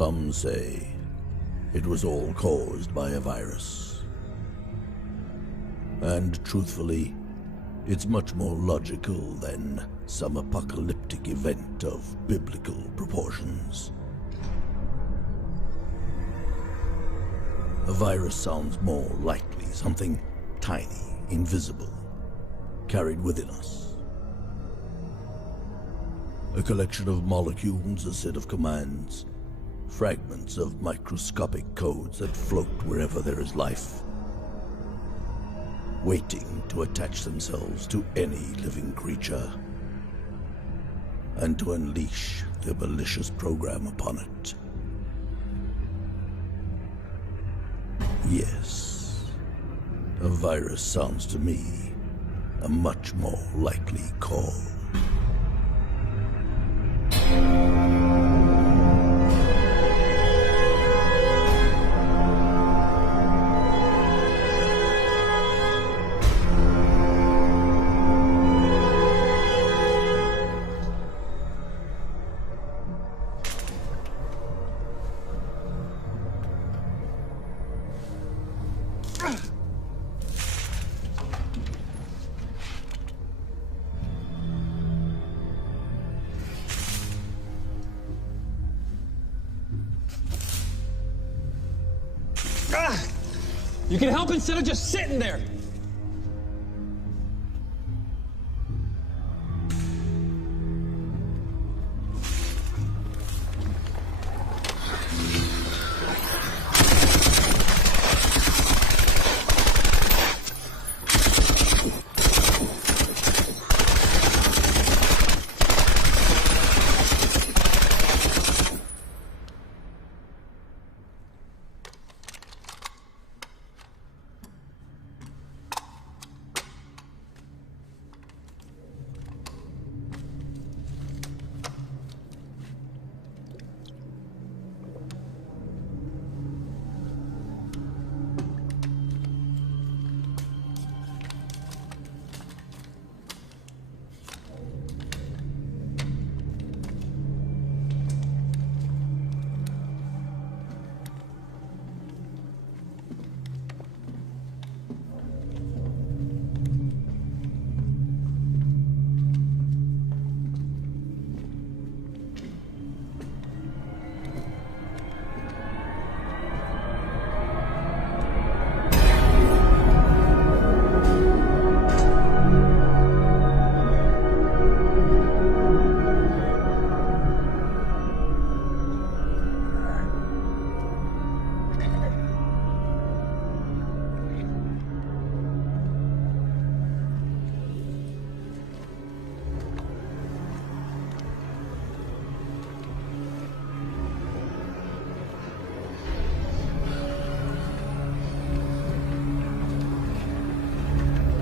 Some say it was all caused by a virus. And truthfully, it's much more logical than some apocalyptic event of biblical proportions. A virus sounds more likely something tiny, invisible, carried within us. A collection of molecules, a set of commands, fragments of microscopic codes that float wherever there is life, waiting to attach themselves to any living creature and to unleash their malicious program upon it. Yes, a virus sounds to me a much more likely call. You can help instead of just sitting there.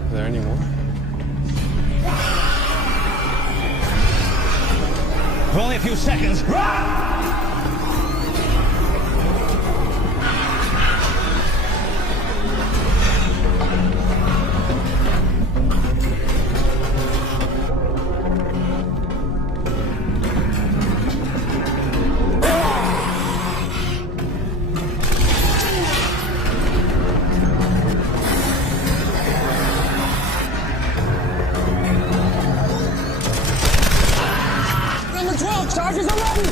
Are there any more? For only a few seconds. Charges are ready!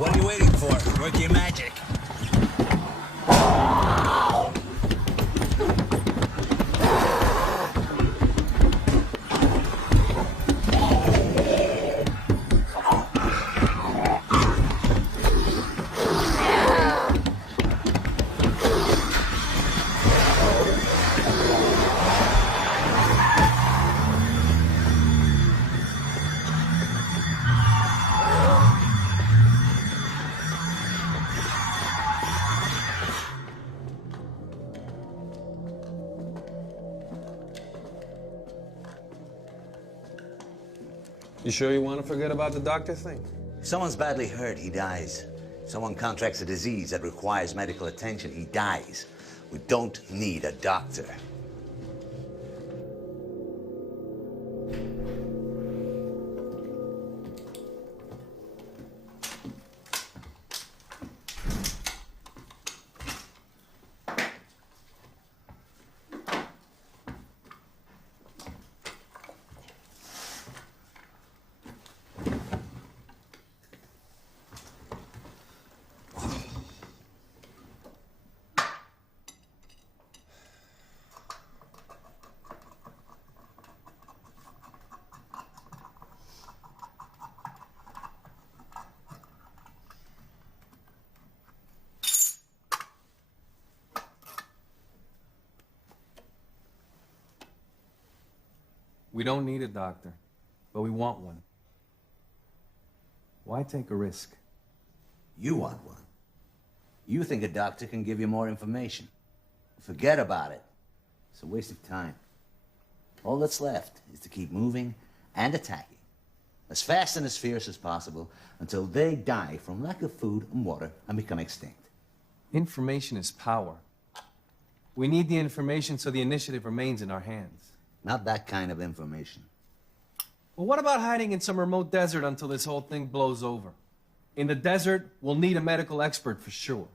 What are you waiting for? Work your magic. You sure you want to forget about the doctor thing? If someone's badly hurt, he dies. If someone contracts a disease that requires medical attention, he dies. We don't need a doctor. We don't need a doctor, but we want one. Why take a risk? You want one. You think a doctor can give you more information. Forget about it. It's a waste of time. All that's left is to keep moving and attacking, as fast and as fierce as possible, until they die from lack of food and water and become extinct. Information is power. We need the information so the initiative remains in our hands. Not that kind of information. Well, what about hiding in some remote desert until this whole thing blows over? In the desert, we'll need a medical expert for sure.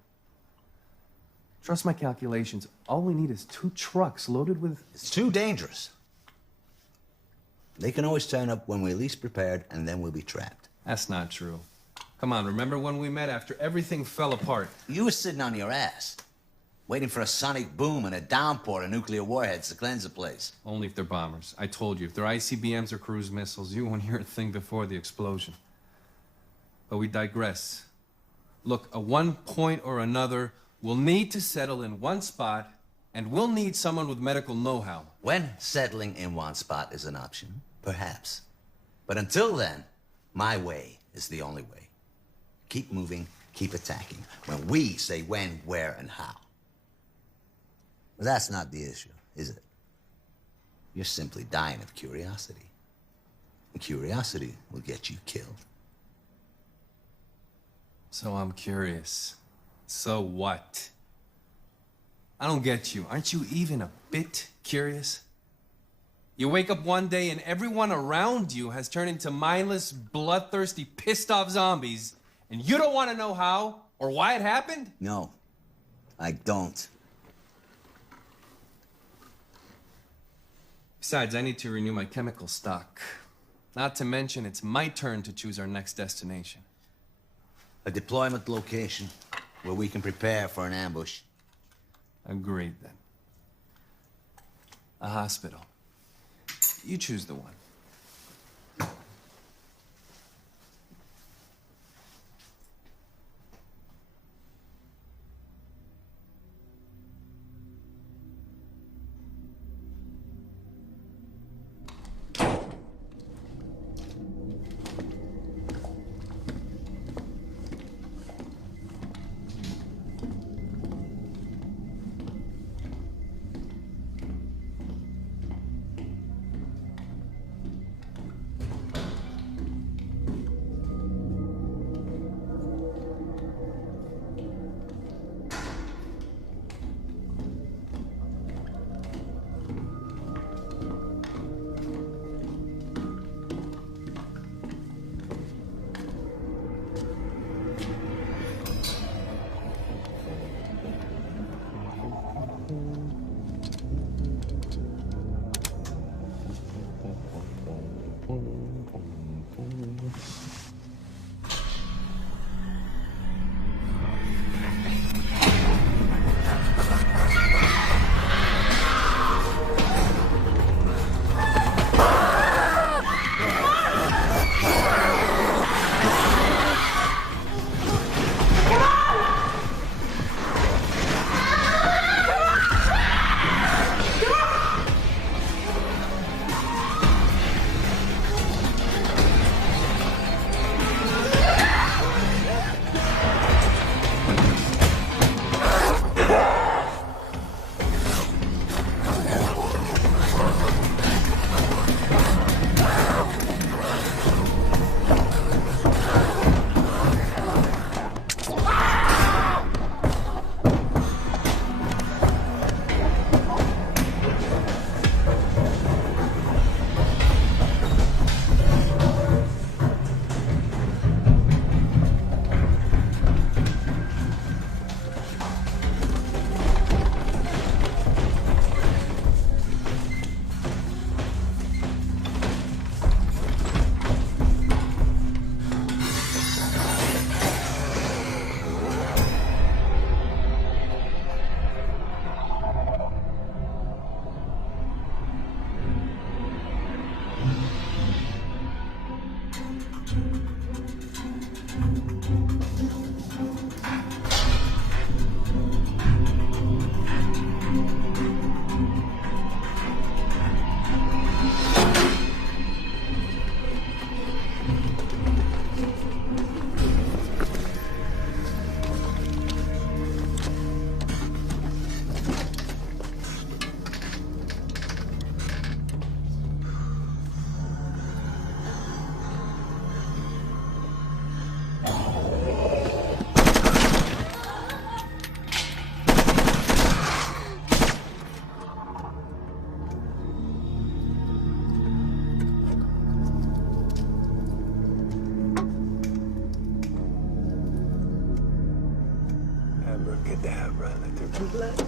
Trust my calculations. All we need is 2 trucks loaded with... It's too dangerous. They can always turn up when we're least prepared, and then we'll be trapped. That's not true. Come on, remember when we met after everything fell apart? You were sitting on your ass, waiting for a sonic boom and a downpour of nuclear warheads to cleanse the place. Only if they're bombers. I told you, if they're ICBMs or cruise missiles, you won't hear a thing before the explosion. But we digress. Look, at one point or another, we'll need to settle in one spot, and we'll need someone with medical know-how. When settling in one spot is an option, perhaps. But until then, my way is the only way. Keep moving, keep attacking, when we say when, where, and how. But that's not the issue, is it? You're simply dying of curiosity. And curiosity will get you killed. So I'm curious. So what? I don't get you. Aren't you even a bit curious? You wake up one day and everyone around you has turned into mindless, bloodthirsty, pissed-off zombies, and you don't want to know how or why it happened? No, I don't. Besides, I need to renew my chemical stock. Not to mention, it's my turn to choose our next destination. A deployment location where we can prepare for an ambush. Agreed, then. A hospital. You choose the one. it down, brother. Relax.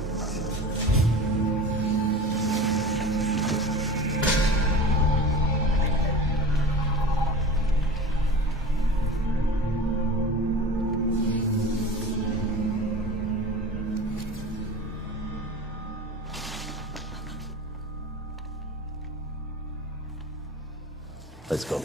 Let's go.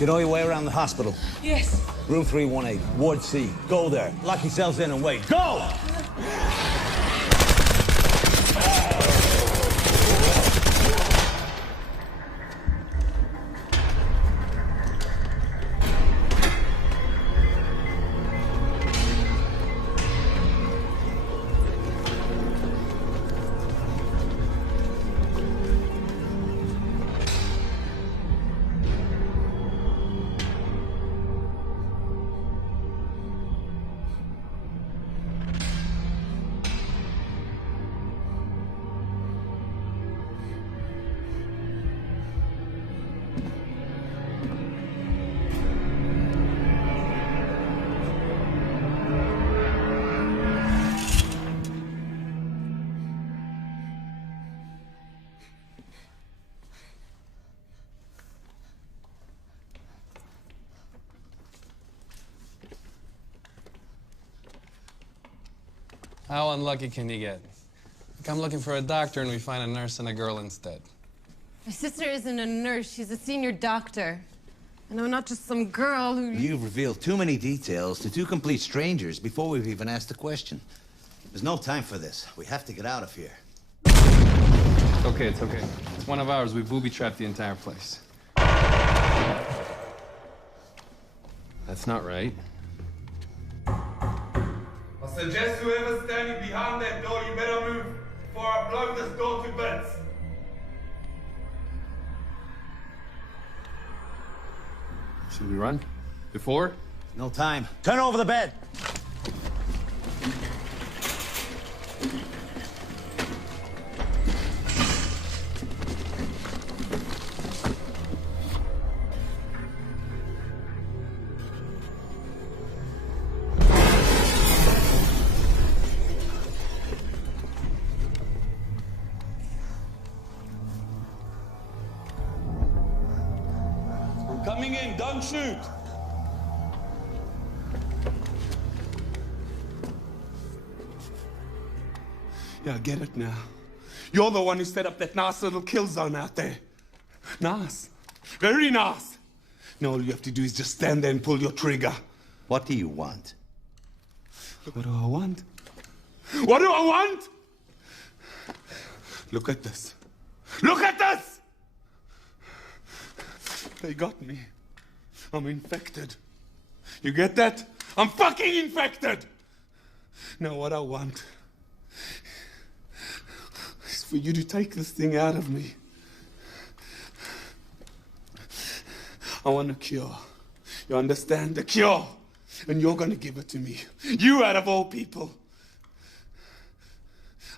You know your way around the hospital? Yes. Room 318, Ward C. Go there. Lock yourselves in and wait. Go! How unlucky can you get? I'm looking for a doctor and we find a nurse and a girl instead. My sister isn't a nurse, she's a senior doctor. And I'm not just some girl who... You've revealed too many details to two complete strangers before we've even asked the question. There's no time for this. We have to get out of here. It's okay, it's okay. It's one of ours. We booby-trapped the entire place. That's not right. I suggest whoever's standing behind that door, you better move before I blow this door to bits. Should we run? Before? No time. Turn over the bed. Coming in, don't shoot. Yeah, I get it now. You're the one who set up that nice little kill zone out there. Nice. Very nice. Now all you have to do is just stand there and pull your trigger. What do you want? What do I want? What do I want? Look at this. Look at this! They got me. I'm infected. You get that? I'm fucking infected! Now what I want is for you to take this thing out of me. I want a cure. You understand? A cure! And you're gonna give it to me. You out of all people.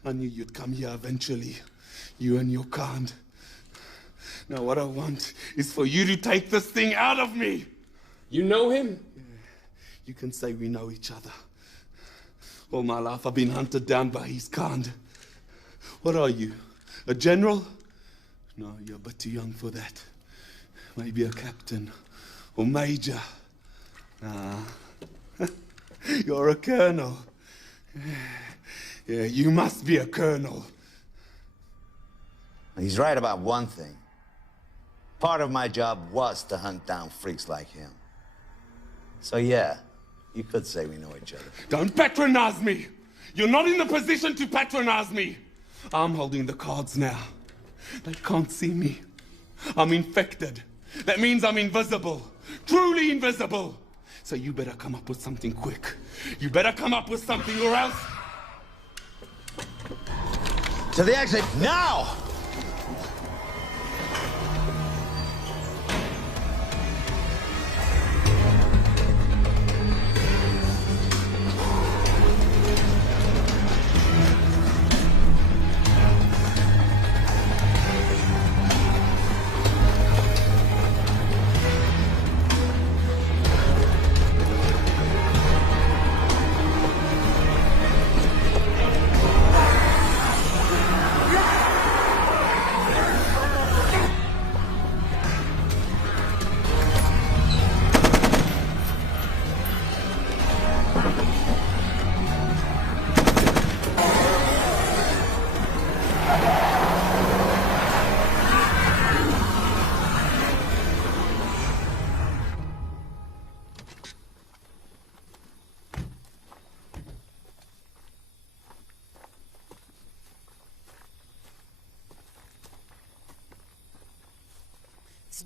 I knew you'd come here eventually. You and your kind. Now what I want is for you to take this thing out of me. You know him? Yeah. You can say we know each other. All my life I've been hunted down by his kind. What are you? A general? No, you're but too young for that. Maybe a captain or major. Nah. You're a colonel. Yeah, you must be a colonel. He's right about one thing. Part of my job was to hunt down freaks like him. So yeah, you could say we know each other. Don't patronize me! You're not in the position to patronize me! I'm holding the cards now. They can't see me. I'm infected. That means I'm invisible. Truly invisible. So you better come up with something quick. You better come up with something or else... To the exit, now!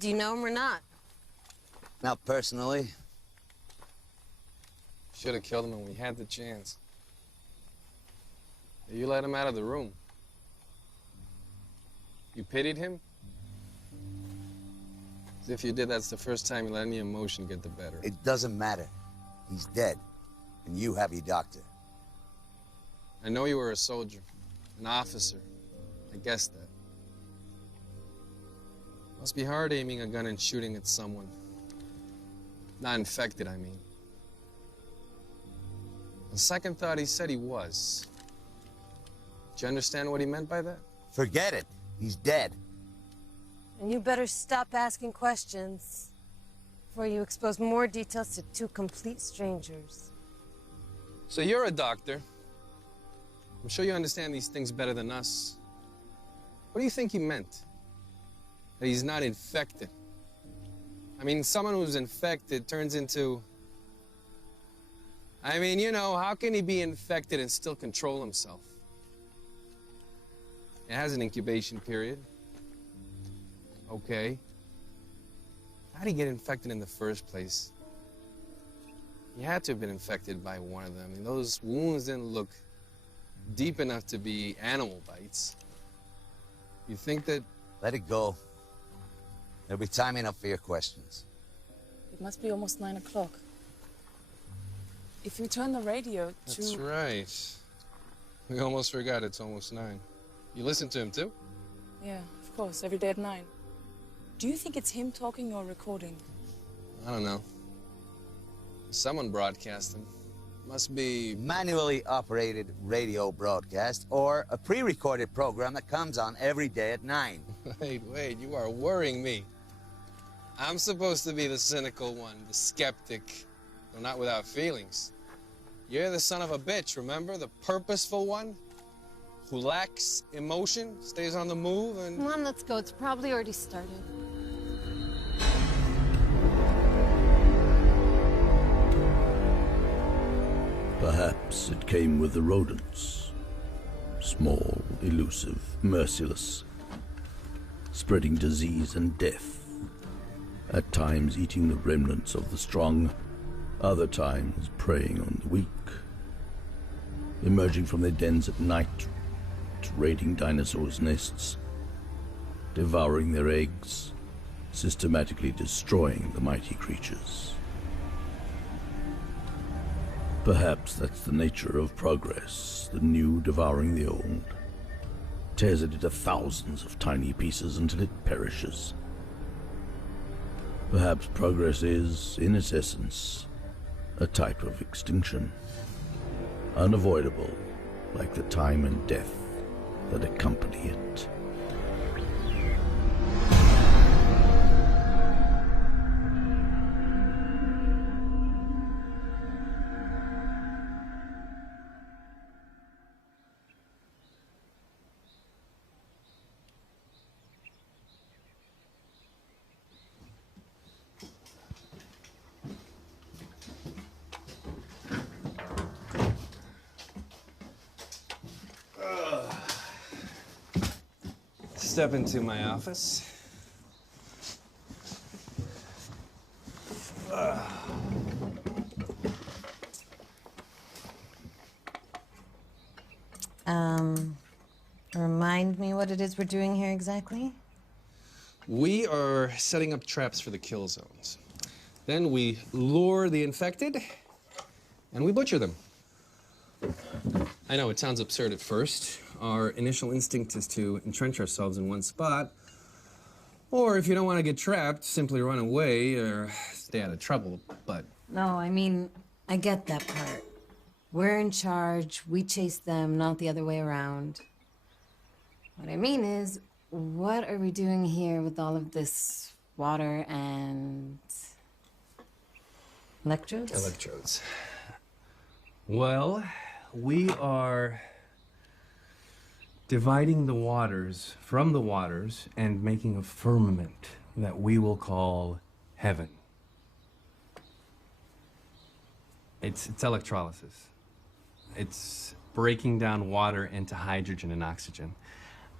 Do you know him or not? Not personally. Should have killed him when we had the chance. You let him out of the room. You pitied him? As if you did, that's the first time you let any emotion get the better. It doesn't matter. He's dead. And you have your doctor. I know you were a soldier, an officer. I guessed that. Must be hard aiming a gun and shooting at someone. Not infected, I mean. On second thought, he said he was. Do you understand what he meant by that? Forget it. He's dead. And you better stop asking questions before you expose more details to two complete strangers. So you're a doctor. I'm sure you understand these things better than us. What do you think he meant? That he's not infected? I mean, someone who's infected turns into... I mean, you know, how can he be infected and still control himself? It has an incubation period. Okay. How'd he get infected in the first place? He had to have been infected by one of them. And those wounds didn't look deep enough to be animal bites. You think that... Let it go. There'll be time enough for your questions. It must be almost 9 o'clock. If you turn the radio to... That's right. We almost forgot it's almost 9. You listen to him too? Yeah, of course, every day at 9. Do you think it's him talking or recording? I don't know. Someone broadcast him. Must be... Manually operated radio broadcast or a pre-recorded program that comes on every day at 9. Wait, you are worrying me. I'm supposed to be the cynical one, the skeptic, though not without feelings. You're the son of a bitch, remember? The purposeful one? Who lacks emotion, stays on the move, and... Come on, let's go. It's probably already started. Perhaps it came with the rodents. Small, elusive, merciless, spreading disease and death. At times eating the remnants of the strong, other times preying on the weak. Emerging from their dens at night, raiding dinosaurs' nests, devouring their eggs, systematically destroying the mighty creatures. Perhaps that's the nature of progress, the new devouring the old. Tears it into thousands of tiny pieces until it perishes. Perhaps progress is, in its essence, a type of extinction. Unavoidable, like the time and death that accompany it. Step into my office. Remind me what it is we're doing here exactly? We are setting up traps for the kill zones. Then we lure the infected, and we butcher them. I know, it sounds absurd at first. Our initial instinct is to entrench ourselves in one spot. Or if you don't want to get trapped, simply run away or stay out of trouble, but... No, I mean, I get that part. We're in charge, we chase them, not the other way around. What I mean is, what are we doing here with all of this water and... electrodes? Electrodes. Well, we are dividing the waters from the waters and making a firmament that we will call heaven. It's electrolysis. It's breaking down water into hydrogen and oxygen.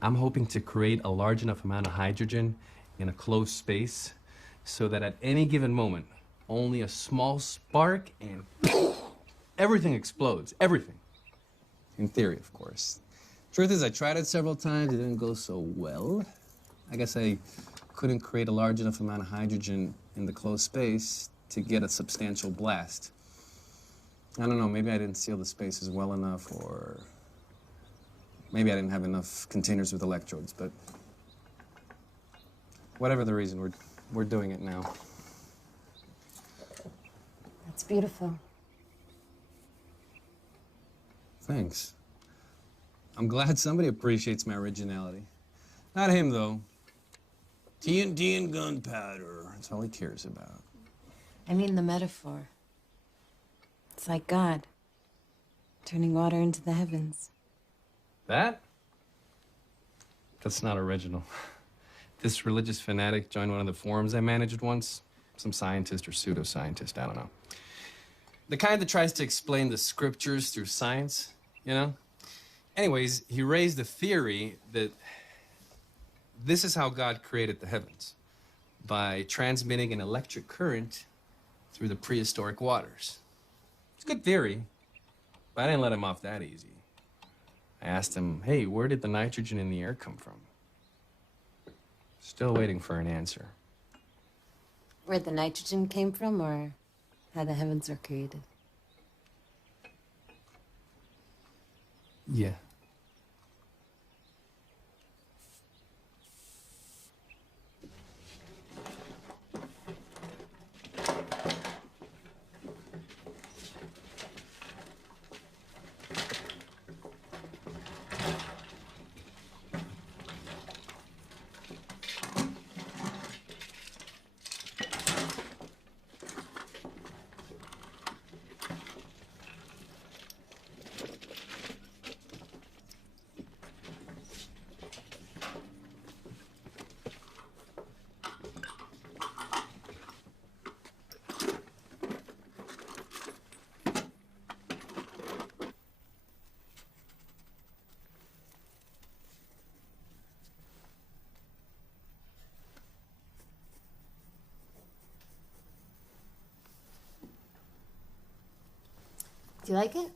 I'm hoping to create a large enough amount of hydrogen in a closed space so that at any given moment, only a small spark and everything explodes. Everything. In theory, of course. Truth is, I tried it several times. It didn't go so well. I guess I couldn't create a large enough amount of hydrogen in the closed space to get a substantial blast. I don't know, maybe I didn't seal the spaces well enough, or maybe I didn't have enough containers with electrodes, but whatever the reason, we're doing it now. That's beautiful. Thanks. I'm glad somebody appreciates my originality. Not him, though. TNT and gunpowder. That's all he cares about. I mean the metaphor. It's like God, turning water into the heavens. That? That's not original. This religious fanatic joined one of the forums I managed once. Some scientist or pseudoscientist, I don't know. The kind that tries to explain the scriptures through science, you know? Anyways, he raised the theory that this is how God created the heavens, by transmitting an electric current through the prehistoric waters. It's a good theory, but I didn't let him off that easy. I asked him, hey, where did the nitrogen in the air come from? Still waiting for an answer. Where the nitrogen came from, or how the heavens were created? Yeah. Do you like it?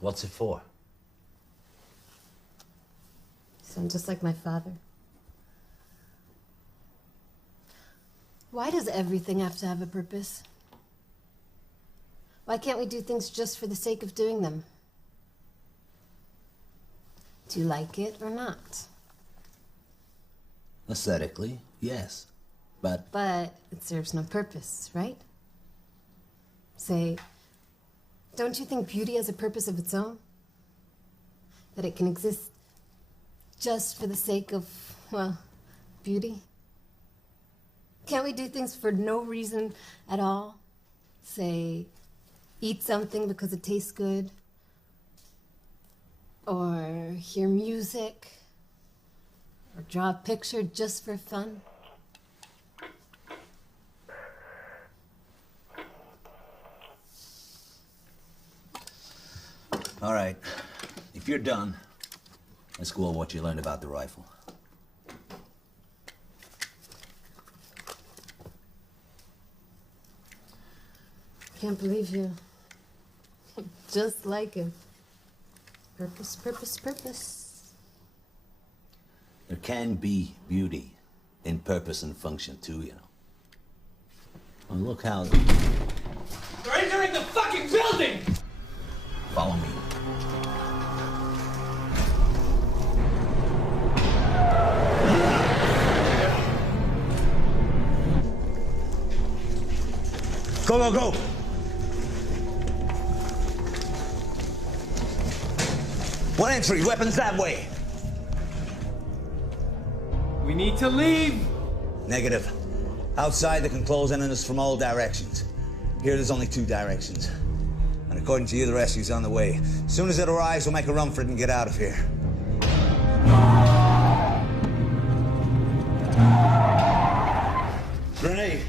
What's it for? You sound just like my father. Why does everything have to have a purpose? Why can't we do things just for the sake of doing them? Do you like it or not? Aesthetically, yes. But it serves no purpose, right? Say, don't you think beauty has a purpose of its own? That it can exist just for the sake of, well, beauty? Can't we do things for no reason at all? Say, eat something because it tastes good? Or hear music? Or draw a picture just for fun? all right, if you're done, let's go over what you learned about the rifle. Can't believe you. Just like him. Purpose, purpose, purpose. There can be beauty in purpose and function too, you know. Well, look how... They're entering the fucking building! Follow me. Go, go, go! One entry, weapons that way. We need to leave! Negative. Outside, they can close in on us from all directions. Here, there's only 2 directions. And according to you, the rescue's on the way. As soon as it arrives, we'll make a run for it and get out of here. Grenade.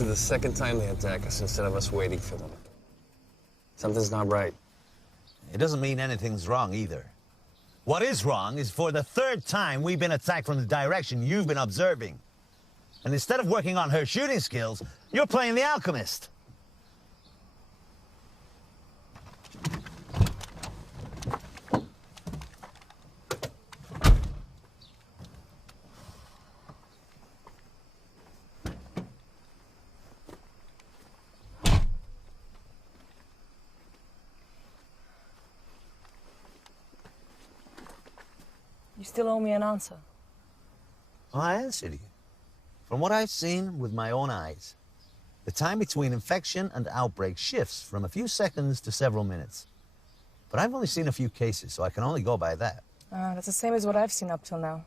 This is the second time they attack us instead of us waiting for them. Something's not right. It doesn't mean anything's wrong either. What is wrong is for the third time we've been attacked from the direction you've been observing. And instead of working on her shooting skills, you're playing the alchemist. You still owe me an answer. Well, I answered you. From what I've seen with my own eyes, the time between infection and outbreak shifts from a few seconds to several minutes. But I've only seen a few cases, so I can only go by that. That's the same as what I've seen up till now.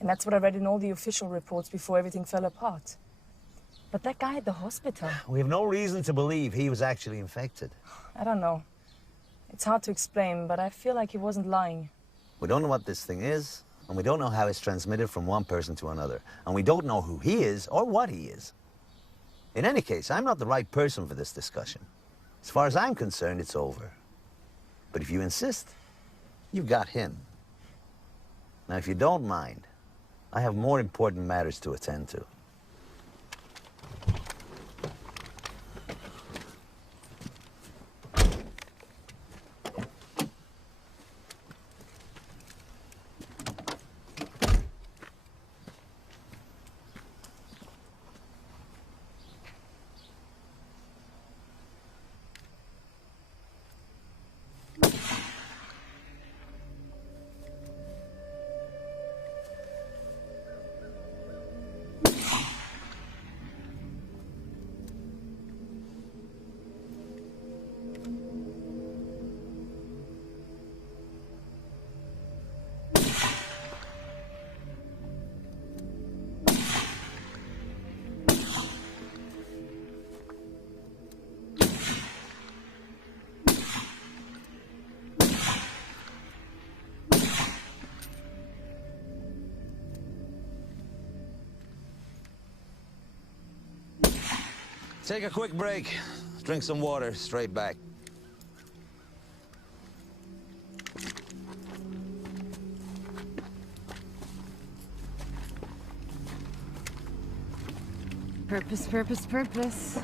And that's what I read in all the official reports before everything fell apart. But that guy at the hospital... We have no reason to believe he was actually infected. I don't know. It's hard to explain, but I feel like he wasn't lying. We don't know what this thing is, and we don't know how it's transmitted from one person to another. And we don't know who he is or what he is. In any case, I'm not the right person for this discussion. As far as I'm concerned, it's over. But if you insist, you've got him. Now, if you don't mind, I have more important matters to attend to. Take a quick break, drink some water, straight back. Purpose, purpose, purpose.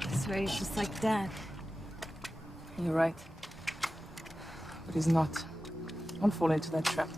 I swear he's just like Dad. You're right. But he's not. Don't fall into that trap.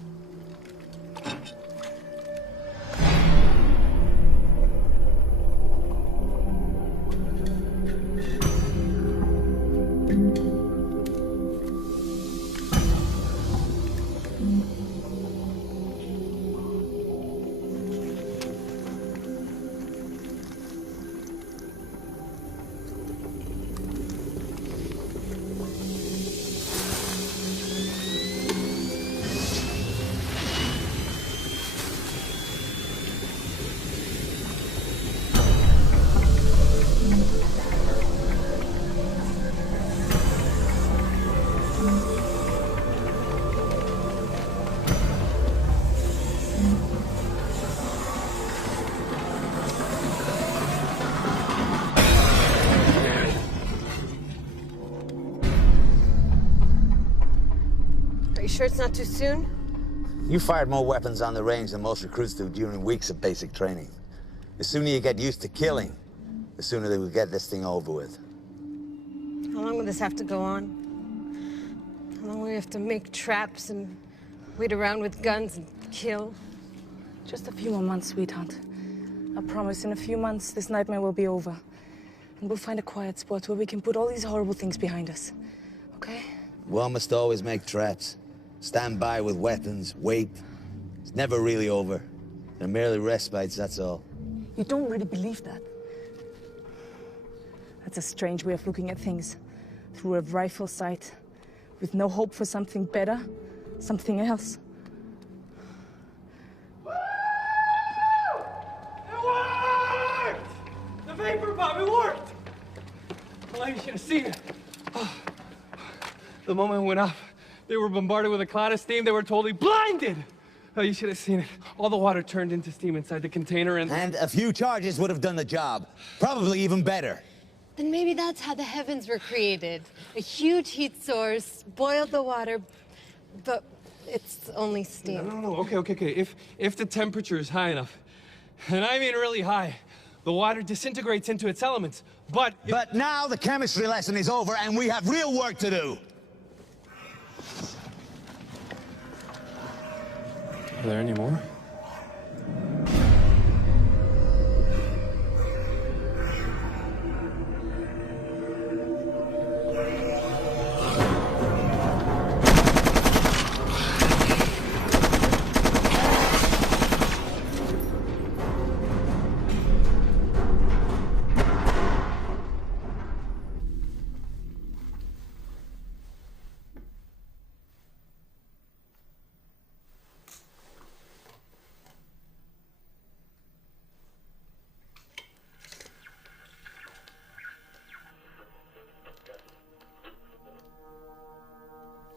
Sure it's not too soon? You fired more weapons on the range than most recruits do during weeks of basic training. The sooner you get used to killing, the sooner they will get this thing over with. How long will this have to go on? How long will we have to make traps and wait around with guns and kill? Just a few more months, sweetheart. I promise in a few months this nightmare will be over. And we'll find a quiet spot where we can put all these horrible things behind us. Okay? One must always make traps. Stand by with weapons, wait. It's never really over. They're merely respites, that's all. You don't really believe that? That's a strange way of looking at things. Through a rifle sight, with no hope for something better, something else. It worked! The vapor bomb, it worked! Well, you should have seen it. Oh. The moment it went up, they were bombarded with a cloud of steam. They were totally blinded. Oh, you should have seen it. All the water turned into steam inside the container and... And a few charges would have done the job. Probably even better. Then maybe that's how the heavens were created. A huge heat source, boiled the water, but it's only steam. No. Okay. If the temperature is high enough, and I mean really high, the water disintegrates into its elements, but... But now the chemistry lesson is over and we have real work to do. Are there any more?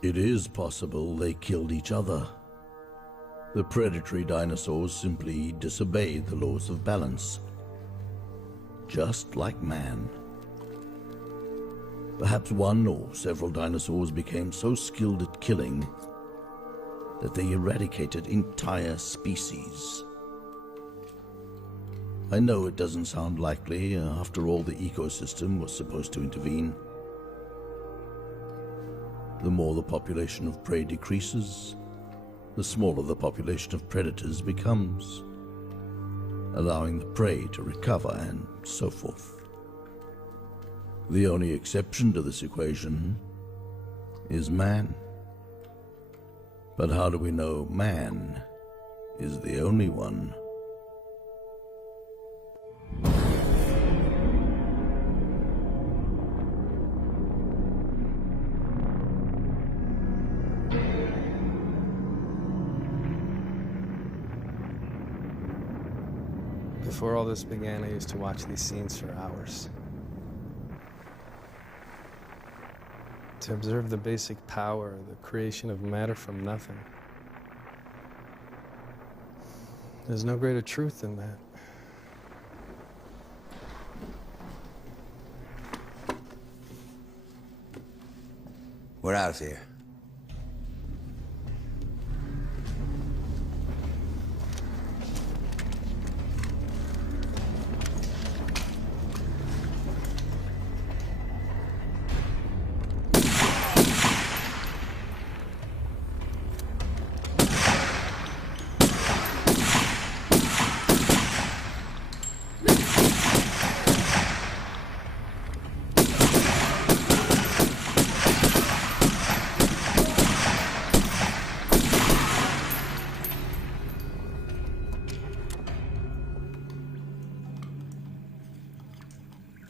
It is possible they killed each other. The predatory dinosaurs simply disobeyed the laws of balance, just like man. Perhaps one or several dinosaurs became so skilled at killing that they eradicated entire species. I know it doesn't sound likely. After all, the ecosystem was supposed to intervene. The more the population of prey decreases, the smaller the population of predators becomes, allowing the prey to recover and so forth. The only exception to this equation is man. But how do we know man is the only one? Before all this began, I used to watch these scenes for hours. To observe the basic power, the creation of matter from nothing. There's no greater truth than that. We're out of here.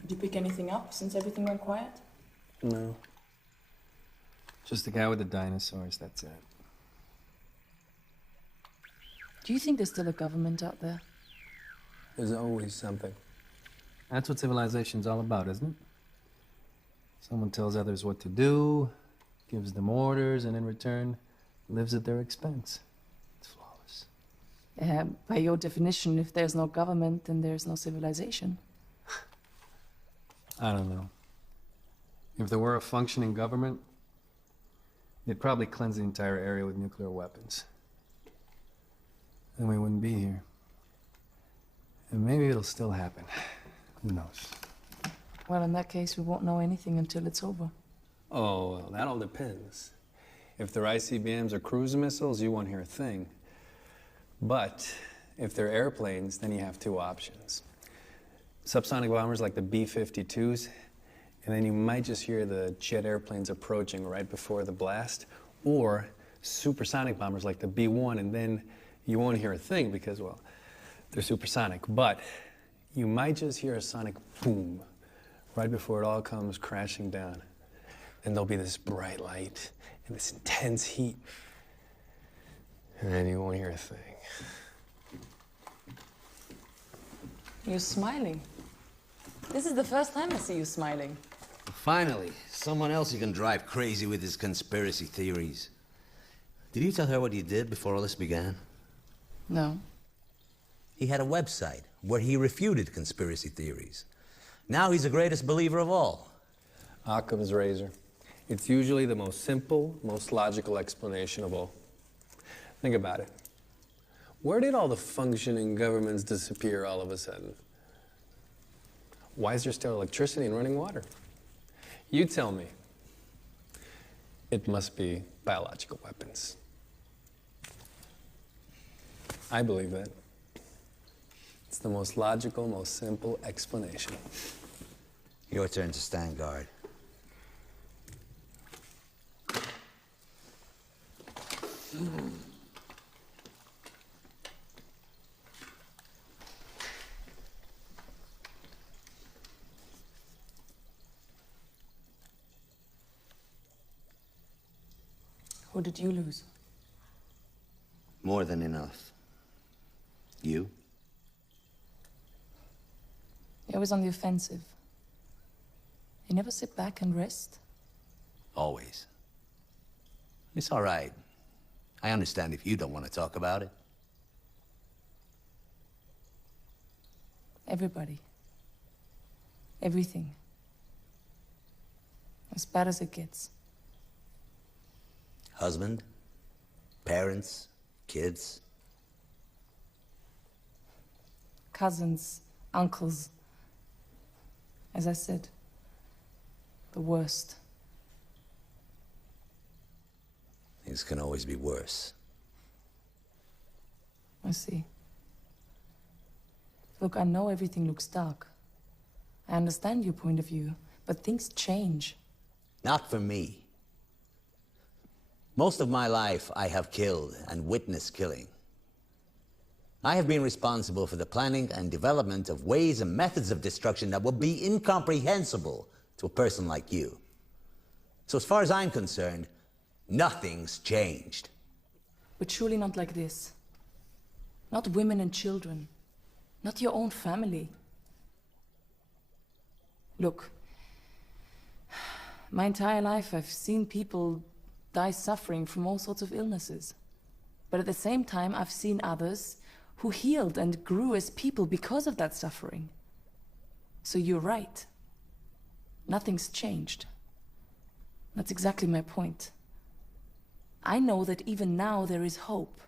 Did you pick anything up since everything went quiet? No. Just the guy with the dinosaurs, that's it. Do you think there's still a government out there? There's always something. That's what civilization's all about, isn't it? Someone tells others what to do, gives them orders, and in return, lives at their expense. It's flawless. By your definition, if there's no government, then there's no civilization. I don't know. If there were a functioning government, they'd probably cleanse the entire area with nuclear weapons. Then we wouldn't be here. And maybe it'll still happen. Who knows? Well, in that case, we won't know anything until it's over. Oh, well, that all depends. If they're ICBMs or cruise missiles, you won't hear a thing. But if they're airplanes, then you have two options. Subsonic bombers like the B-52s, and then you might just hear the jet airplanes approaching right before the blast, or supersonic bombers like the B-1, and then you won't hear a thing because, well, they're supersonic. But you might just hear a sonic boom right before it all comes crashing down. And there'll be this bright light and this intense heat, and then you won't hear a thing. You're smiling. This is the first time I see you smiling. Finally, someone else who can drive crazy with his conspiracy theories. Did you tell her what you did before all this began? No. He had a website where he refuted conspiracy theories. Now he's the greatest believer of all. Occam's razor. It's usually the most simple, most logical explanation of all. Think about it. Where did all the functioning governments disappear all of a sudden? Why is there still electricity and running water? You tell me. It must be biological weapons. I believe that. It's the most logical, most simple explanation. Your turn to stand guard. Who did you lose? More than enough. You? You're always on the offensive. You never sit back and rest? Always. It's all right. I understand if you don't want to talk about it. Everybody. Everything. As bad as it gets. Husband, parents, kids. Cousins, uncles. As I said, the worst. Things can always be worse. I see. Look, I know everything looks dark. I understand your point of view, but things change. Not for me. Most of my life, I have killed and witnessed killing. I have been responsible for the planning and development of ways and methods of destruction that would be incomprehensible to a person like you. So as far as I'm concerned, nothing's changed. But surely not like this. Not women and children. Not your own family. Look, my entire life I've seen people die suffering from all sorts of illnesses. But at the same time, I've seen others who healed and grew as people because of that suffering. So you're right. Nothing's changed. That's exactly my point. I know that even now there is hope.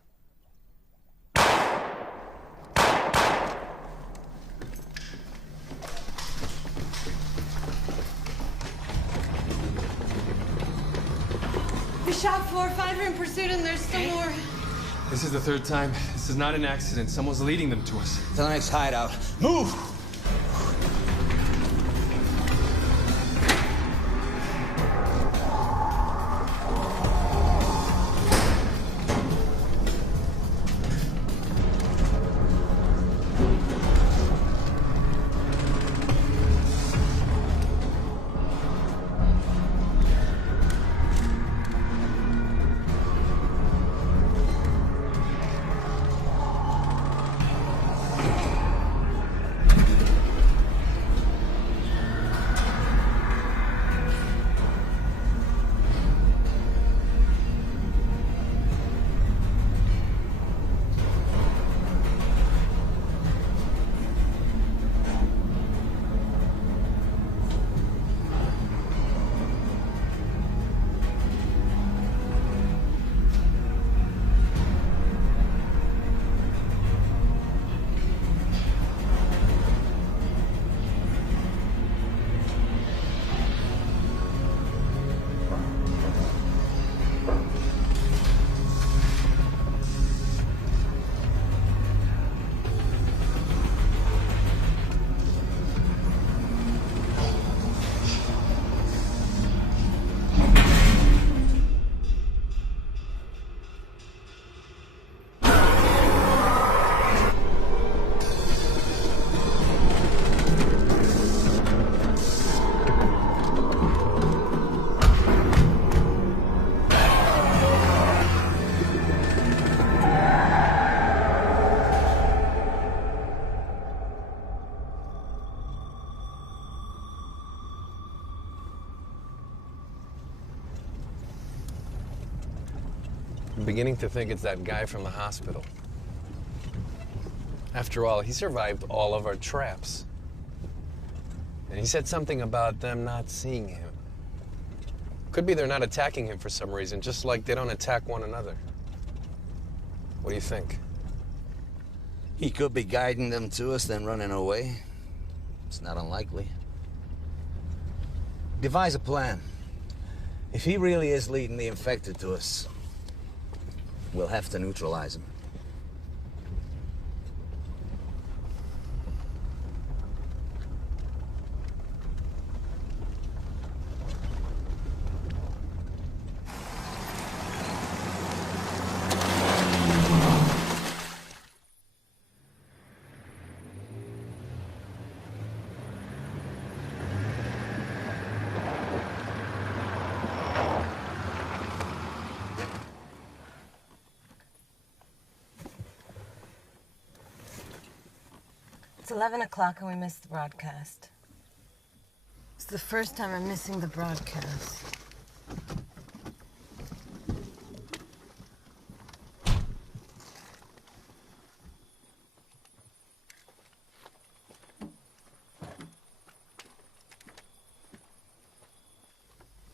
We shot 4 or 5 are in pursuit and there's still more. This is the third time. This is not an accident. Someone's leading them to us. To the next hideout. Move! I'm beginning to think it's that guy from the hospital. After all, he survived all of our traps. And he said something about them not seeing him. Could be they're not attacking him for some reason, just like they don't attack one another. What do you think? He could be guiding them to us, then running away. It's not unlikely. Devise a plan. If he really is leading the infected to us, we'll have to neutralize him. It's 11 o'clock and we missed the broadcast. It's the first time I'm missing the broadcast.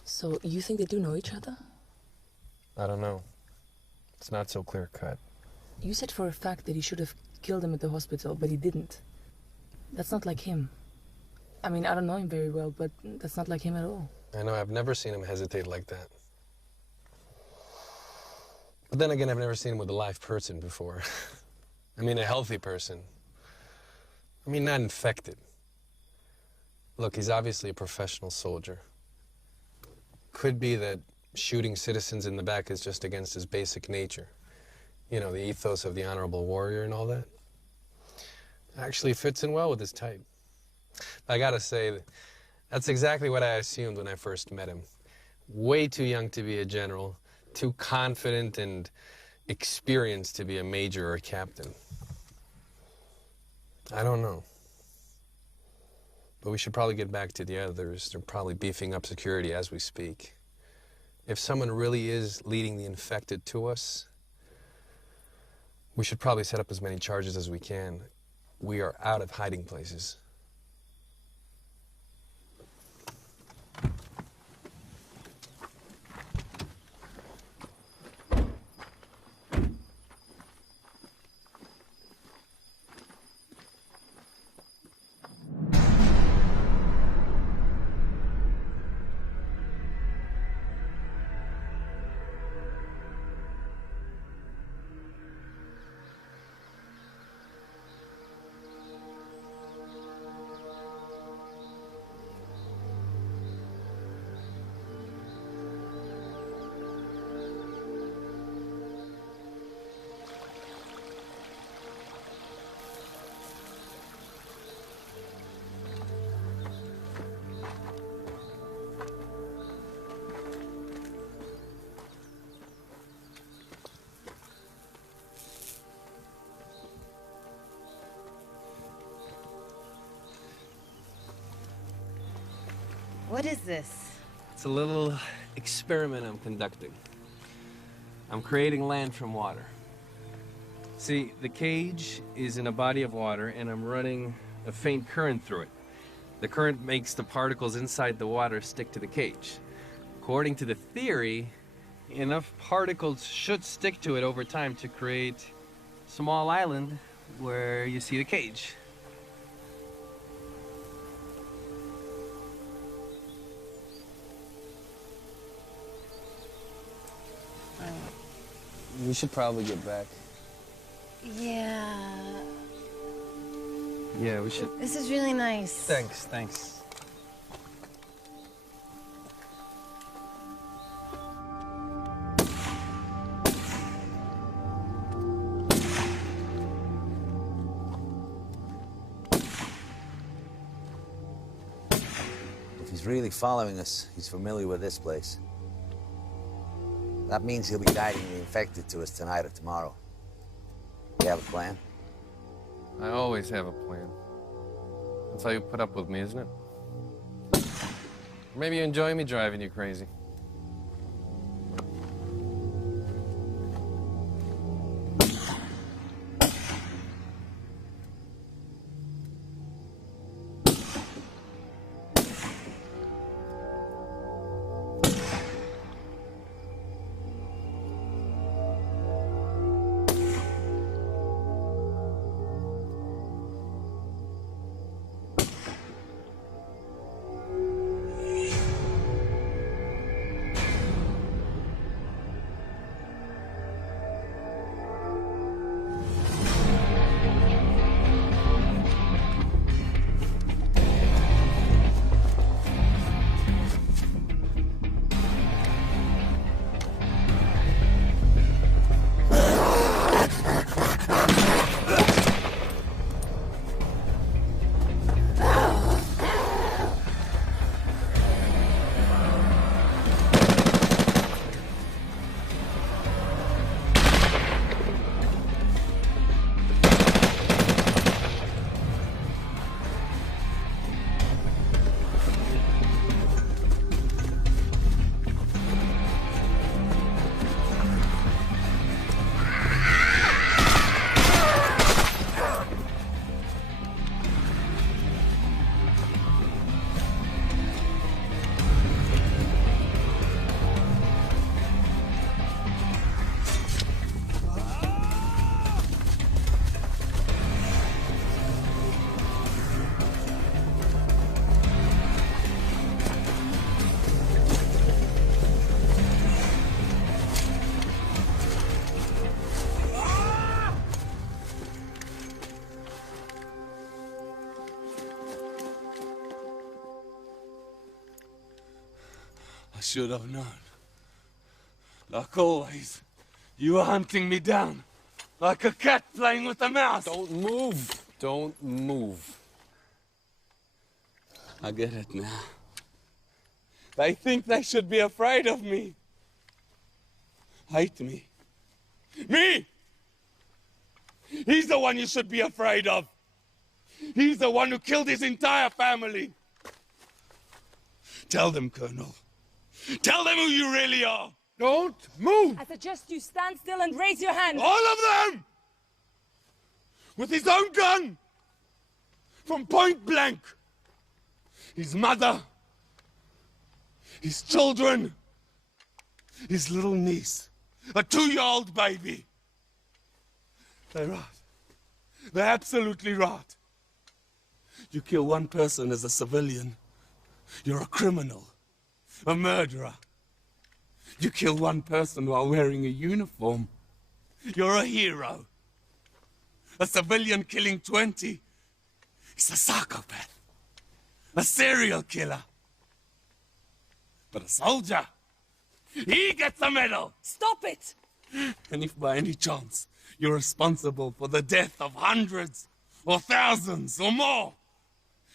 So, you think they do know each other? I don't know. It's not so clear-cut. You said for a fact that he should have killed him at the hospital, but he didn't. That's not like him. I mean, I don't know him very well, but that's not like him at all. I know, I've never seen him hesitate like that. But then again, I've never seen him with a live person before. I mean, a healthy person. I mean, not infected. Look, he's obviously a professional soldier. Could be that shooting citizens in the back is just against his basic nature. You know, the ethos of the honorable warrior and all that. Actually fits in well with his type. I gotta say, that's exactly what I assumed when I first met him. Way too young to be a general, too confident and experienced to be a major or a captain. I don't know. But we should probably get back to the others. They're probably beefing up security as we speak. If someone really is leading the infected to us, we should probably set up as many charges as we can. We are out of hiding places. What is this? It's a little experiment I'm conducting. I'm creating land from water. See, the cage is in a body of water, and I'm running a faint current through it. The current makes the particles inside the water stick to the cage. According to the theory, enough particles should stick to it over time to create a small island where you see the cage. We should probably get back. Yeah. Yeah, we should. This is really nice. Thanks. If he's really following us, he's familiar with this place. That means he'll be guiding the infected to us tonight or tomorrow. You have a plan? I always have a plan. That's how you put up with me, isn't it? Or maybe you enjoy me driving you crazy. should have known. Like always, you were hunting me down. Like a cat playing with a mouse. Don't move. Don't move. I get it now. They think they should be afraid of me. Hate me. Me! He's the one you should be afraid of. He's the one who killed his entire family. Tell them, Colonel. Tell them who you really are. Don't move! I suggest you stand still and raise your hand. All of them! With his own gun! From point blank! His mother, his children, his little niece, a 2-year-old baby. They're right. They're absolutely right. You kill one person as a civilian, you're a criminal, a murderer. You kill one person while wearing a uniform, you're a hero. A civilian killing 20 is a psychopath, a serial killer. But a soldier, he gets a medal. Stop it! And if by any chance you're responsible for the death of hundreds or thousands or more,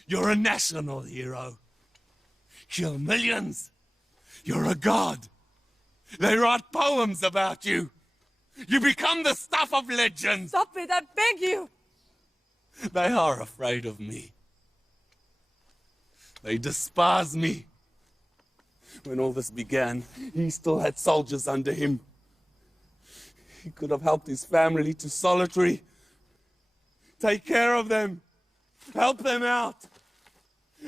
you're a national hero. Kill millions, you're a god. They write poems about you. You become the stuff of legends. Stop it, I beg you! They are afraid of me. They despise me. When all this began, he still had soldiers under him. He could have helped his family to solitary. Take care of them. Help them out.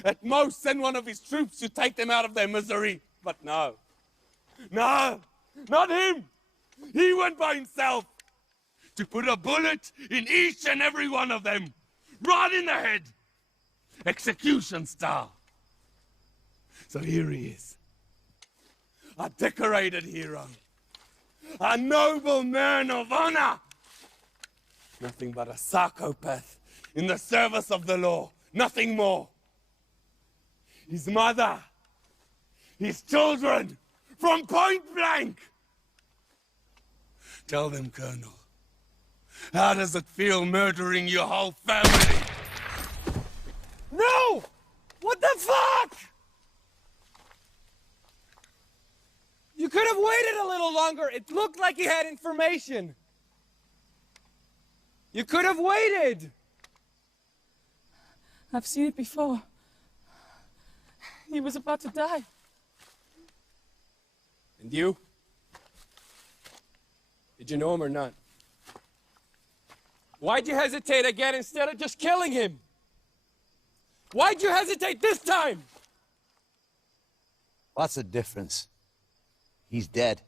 At most, send one of his troops to take them out of their misery. But no. No, not him. He went by himself to put a bullet in each and every one of them. Right in the head. Execution style. So here he is. A decorated hero. A noble man of honor. Nothing but a psychopath in the service of the law. Nothing more. His mother. His children. From point blank. Tell them, Colonel. How does it feel murdering your whole family? No! What the fuck? You could have waited a little longer. It looked like he had information. You could have waited. I've seen it before. He was about to die. And you? Did you know him or not? Why'd you hesitate again instead of just killing him? Why'd you hesitate this time? What's the difference? He's dead.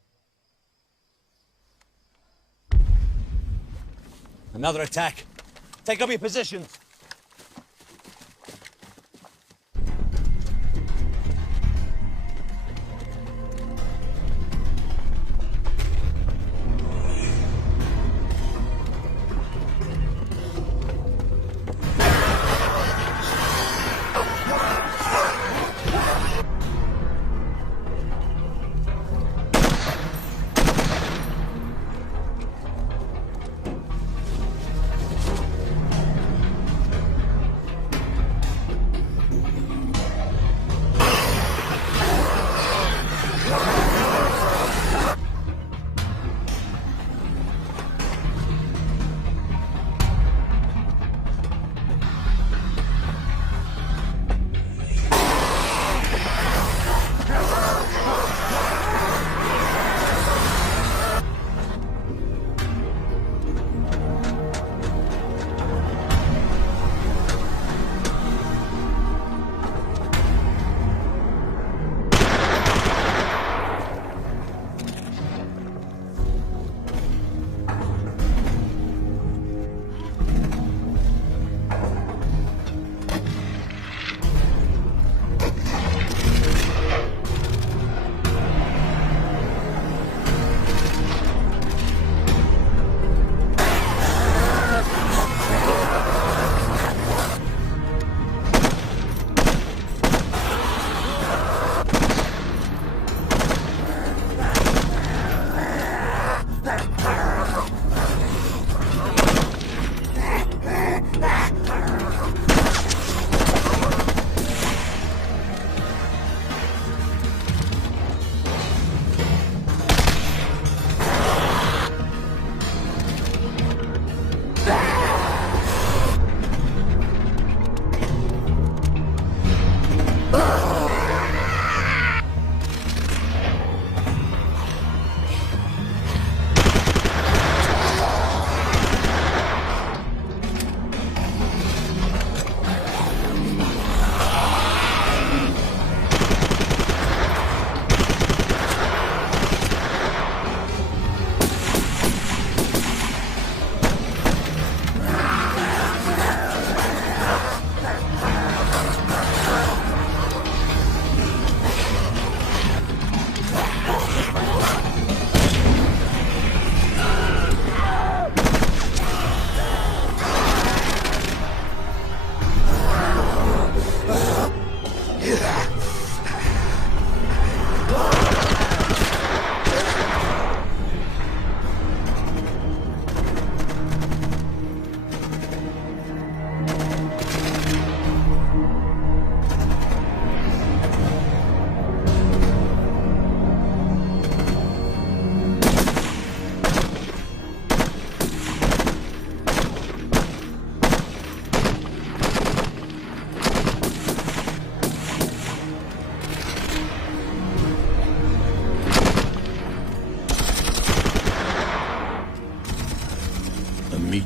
Another attack. Take up your positions.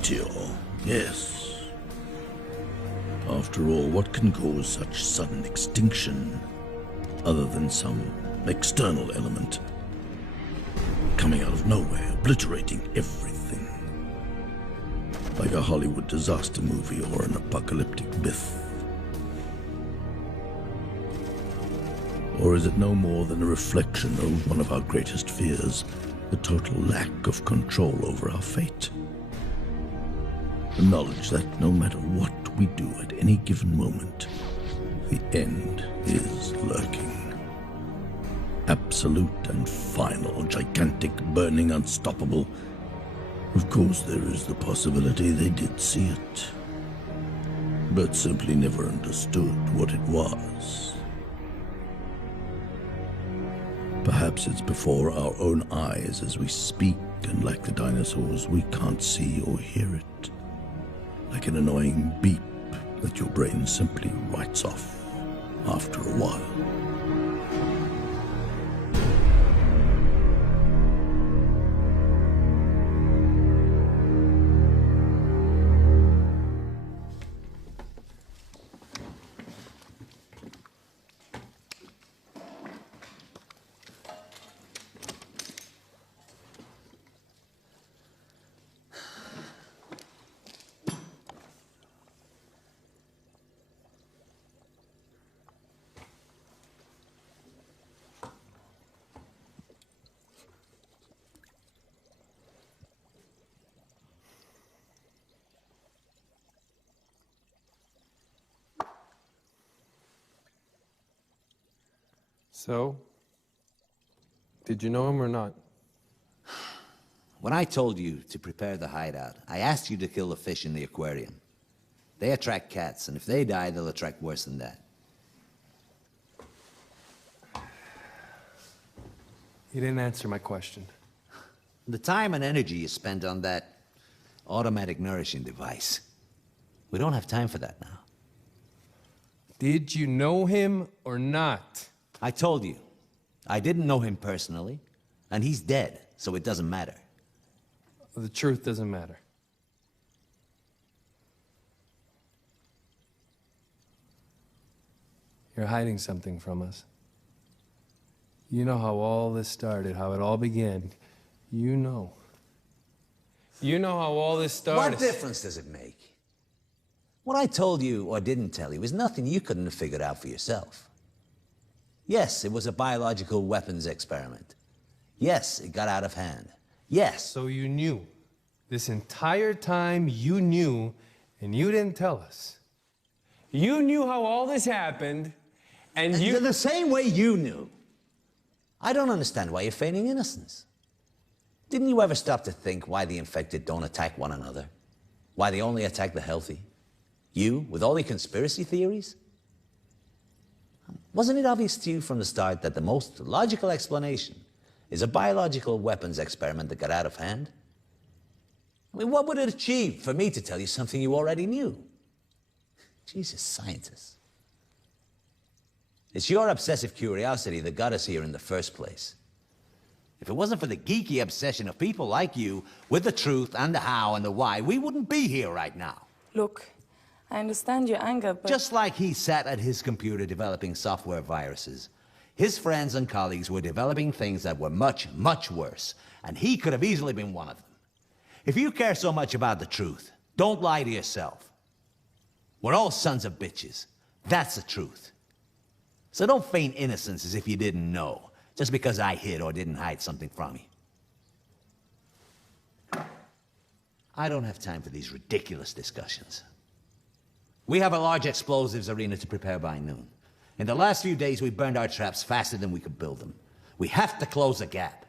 meteor, yes. After all, what can cause such sudden extinction other than some external element coming out of nowhere, obliterating everything? Like a Hollywood disaster movie or an apocalyptic myth. Or is it no more than a reflection of one of our greatest fears, the total lack of control over our fate? The knowledge that no matter what we do at any given moment, the end is lurking. Absolute and final, gigantic, burning, unstoppable. Of course, there is the possibility they did see it, but simply never understood what it was. Perhaps it's before our own eyes as we speak, and like the dinosaurs, we can't see or hear it. Like an annoying beep that your brain simply writes off after a while. So, did you know him or not? When I told you to prepare the hideout, I asked you to kill the fish in the aquarium. They attract cats, and if they die, they'll attract worse than that. You didn't answer my question. The time and energy you spent on that automatic nourishing device. We don't have time for that now. Did you know him or not? I told you. I didn't know him personally, and he's dead, so it doesn't matter. The truth doesn't matter. You're hiding something from us. You know how all this started, how it all began. You know. You know how all this started. What difference does it make? What I told you or didn't tell you is nothing you couldn't have figured out for yourself. Yes, it was a biological weapons experiment. Yes, it got out of hand. Yes. So you knew. This entire time you knew, and you didn't tell us. You knew how all this happened, and you... The same way you knew. I don't understand why you're feigning innocence. Didn't you ever stop to think why the infected don't attack one another? Why they only attack the healthy? You, with all your conspiracy theories? Wasn't it obvious to you from the start that the most logical explanation is a biological weapons experiment that got out of hand? I mean, what would it achieve for me to tell you something you already knew? Jesus, scientists. It's your obsessive curiosity that got us here in the first place. If it wasn't for the geeky obsession of people like you with the truth and the how and the why, we wouldn't be here right now. Look, I understand your anger, but... Just like he sat at his computer developing software viruses, his friends and colleagues were developing things that were much, much worse, and he could have easily been one of them. If you care so much about the truth, don't lie to yourself. We're all sons of bitches. That's the truth. So don't feign innocence as if you didn't know, just because I hid or didn't hide something from you. I don't have time for these ridiculous discussions. We have a large explosives arena to prepare by noon. In the last few days, we burned our traps faster than we could build them. We have to close the gap.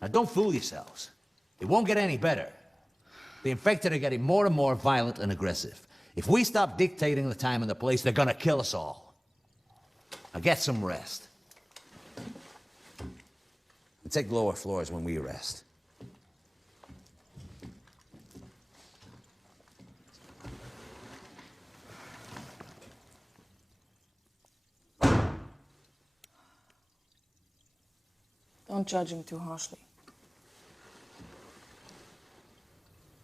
Now, don't fool yourselves. It won't get any better. The infected are getting more and more violent and aggressive. If we stop dictating the time and the place, they're gonna kill us all. Now get some rest. And take lower floors when we rest. Don't judge him too harshly.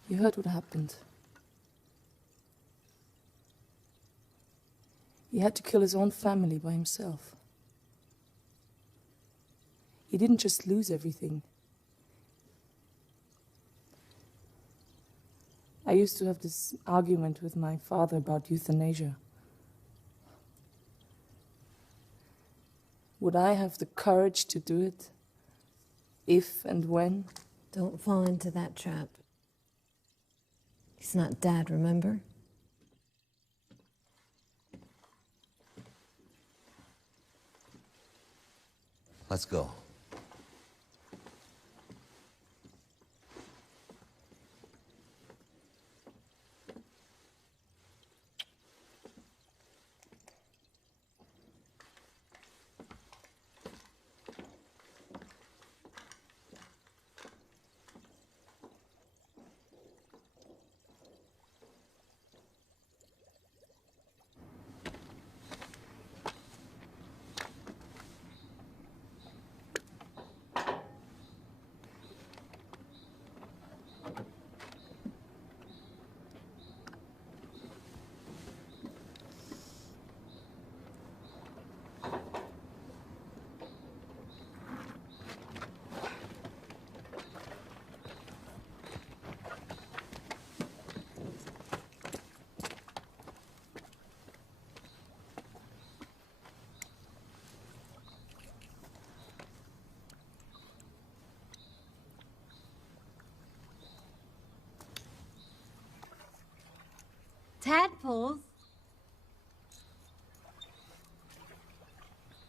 You heard what happened. He had to kill his own family by himself. He didn't just lose everything. I used to have this argument with my father about euthanasia. Would I have the courage to do it? If and when? Don't fall into that trap. He's not Dad, remember? Let's go. Tadpoles?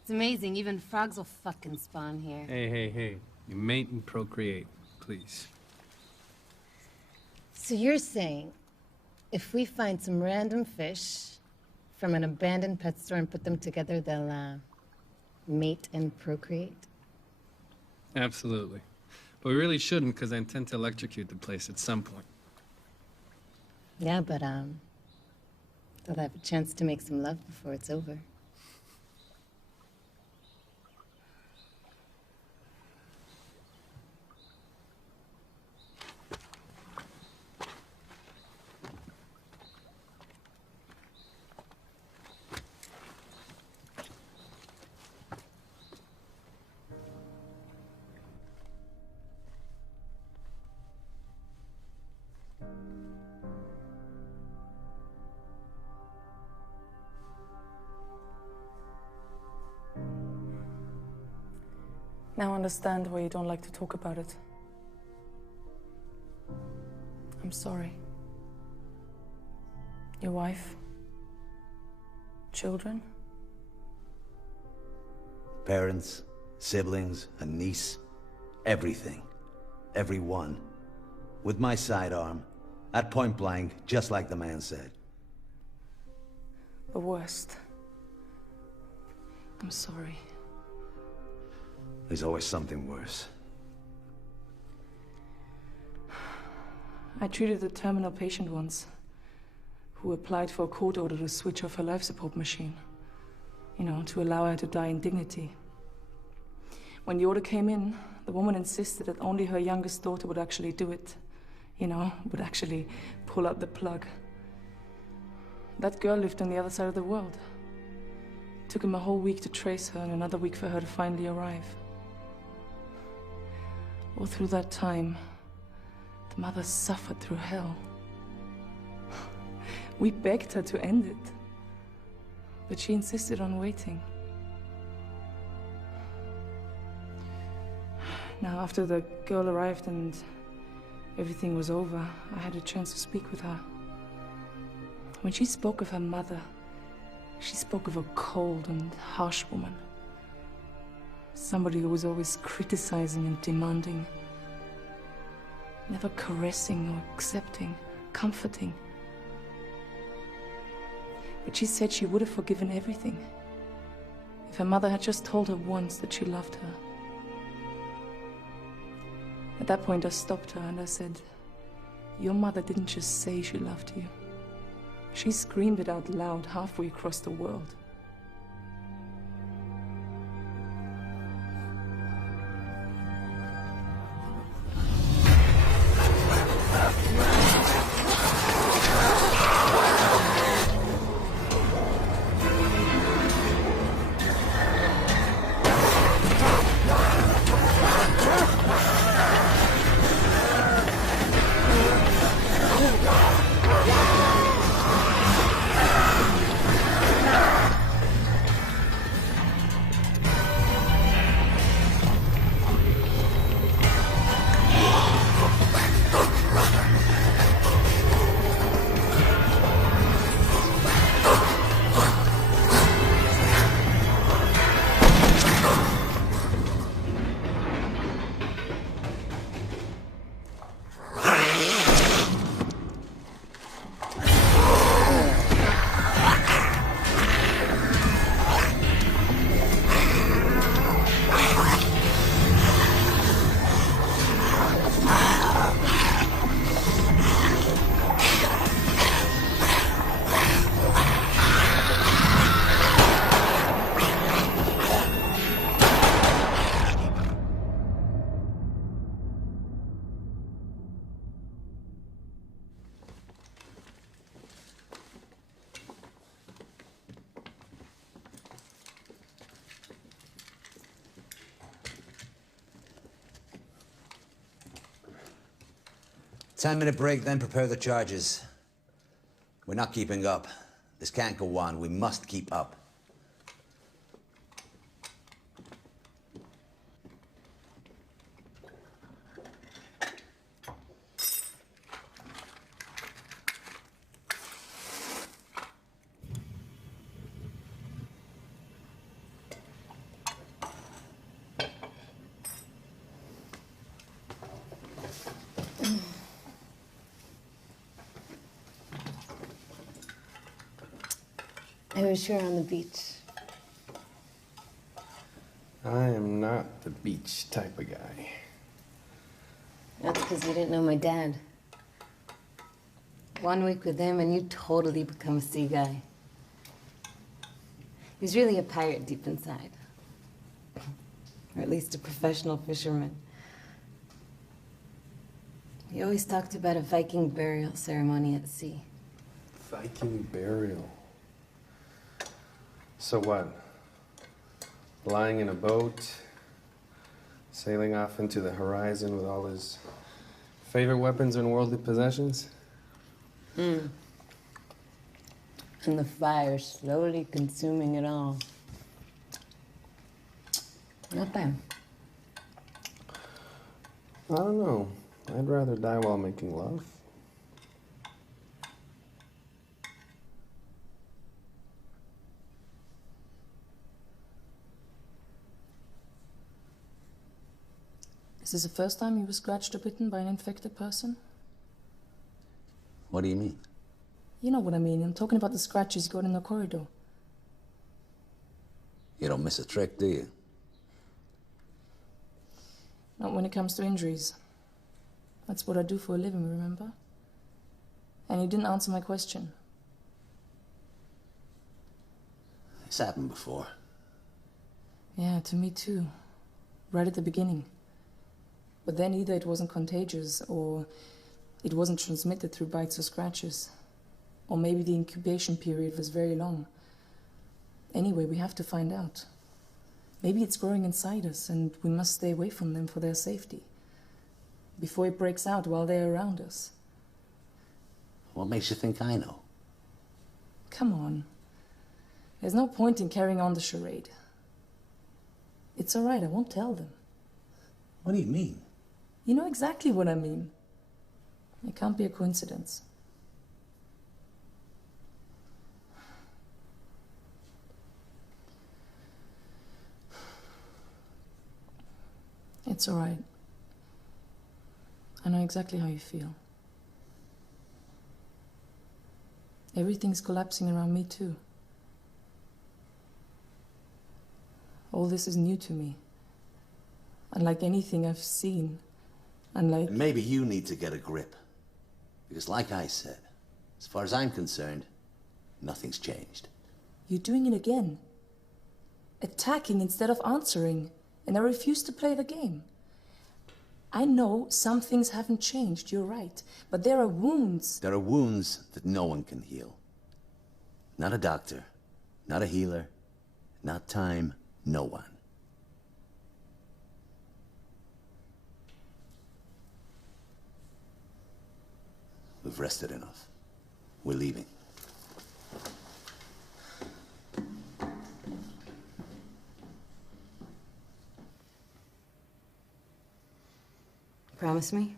It's amazing, even frogs will fucking spawn here. Hey. You mate and procreate, please. So you're saying, if we find some random fish from an abandoned pet store and put them together, they'll, mate and procreate? Absolutely. But we really shouldn't, because I intend to electrocute the place at some point. Yeah, but, they'll have a chance to make some love before it's over. Now I understand why you don't like to talk about it. I'm sorry. Your wife? Children? Parents, siblings, a niece, everything. Everyone. With my sidearm, at point blank, just like the man said. The worst. I'm sorry. There's always something worse. I treated a terminal patient once who applied for a court order to switch off her life support machine. You know, to allow her to die in dignity. When the order came in, the woman insisted that only her youngest daughter would actually do it. You know, would actually pull out the plug. That girl lived on the other side of the world. It took him a whole week to trace her and another week for her to finally arrive. All through that time, the mother suffered through hell. We begged her to end it, but she insisted on waiting. Now, after the girl arrived and everything was over, I had a chance to speak with her. When she spoke of her mother, she spoke of a cold and harsh woman. Somebody who was always criticizing and demanding. Never caressing or accepting, comforting. But she said she would have forgiven everything if her mother had just told her once that she loved her. At that point, I stopped her and I said, "Your mother didn't just say she loved you. She screamed it out loud halfway across the world." 10-minute break, then prepare the charges. We're not keeping up. This can't go on. We must keep up. I wish you were on the beach. I am not the beach type of guy. That's because you didn't know my dad. 1 week with him and you totally become a sea guy. He's really a pirate deep inside. Or at least a professional fisherman. He always talked about a Viking burial ceremony at sea. Viking burial. So what? Lying in a boat, sailing off into the horizon with all his favorite weapons and worldly possessions? And the fire slowly consuming it all. Not bad. I don't know. I'd rather die while making love. Is this the first time you were scratched or bitten by an infected person? What do you mean? You know what I mean. I'm talking about the scratches you got in the corridor. You don't miss a trick, do you? Not when it comes to injuries. That's what I do for a living, remember? And you didn't answer my question. This happened before. Yeah, to me too. Right at the beginning. But then either it wasn't contagious, or it wasn't transmitted through bites or scratches. Or maybe the incubation period was very long. Anyway, we have to find out. Maybe it's growing inside us, and we must stay away from them for their safety. Before it breaks out while they're around us. What makes you think I know? Come on. There's no point in carrying on the charade. It's all right, I won't tell them. What do you mean? You know exactly what I mean. It can't be a coincidence. It's all right. I know exactly how you feel. Everything's collapsing around me too. All this is new to me. Unlike anything I've seen. Unlike... And maybe you need to get a grip. Because like I said, as far as I'm concerned, nothing's changed. You're doing it again. Attacking instead of answering. And I refuse to play the game. I know some things haven't changed, you're right. But there are wounds. There are wounds that no one can heal. Not a doctor, not a healer, not time, no one. We've rested enough. We're leaving. Promise me?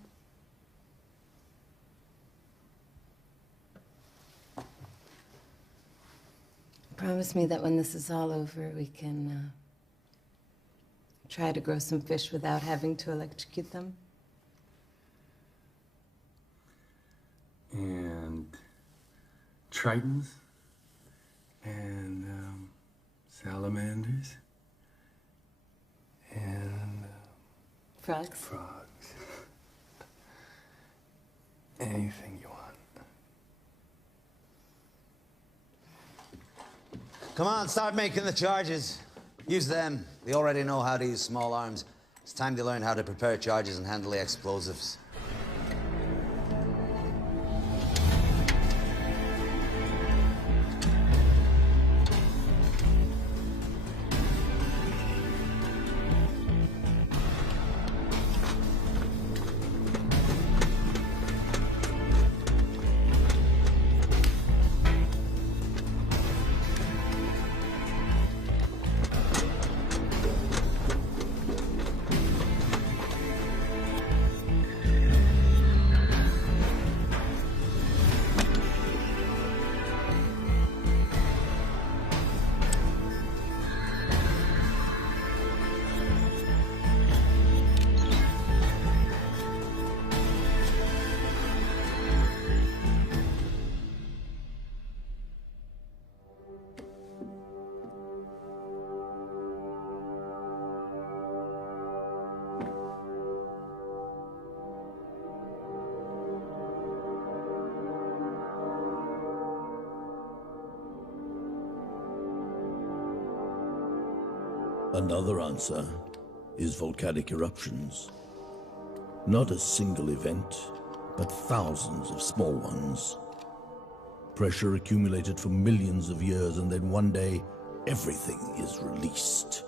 Promise me that when this is all over, we can try to grow some fish without having to electrocute them? And tritons and salamanders and Frogs? frogs. Anything you want. Come on, start making the charges. Use them. They already know how to use small arms. It's time to learn how to prepare charges and handle the explosives. Another answer is volcanic eruptions. Not a single event, but thousands of small ones. Pressure accumulated for millions of years, and then one day, everything is released.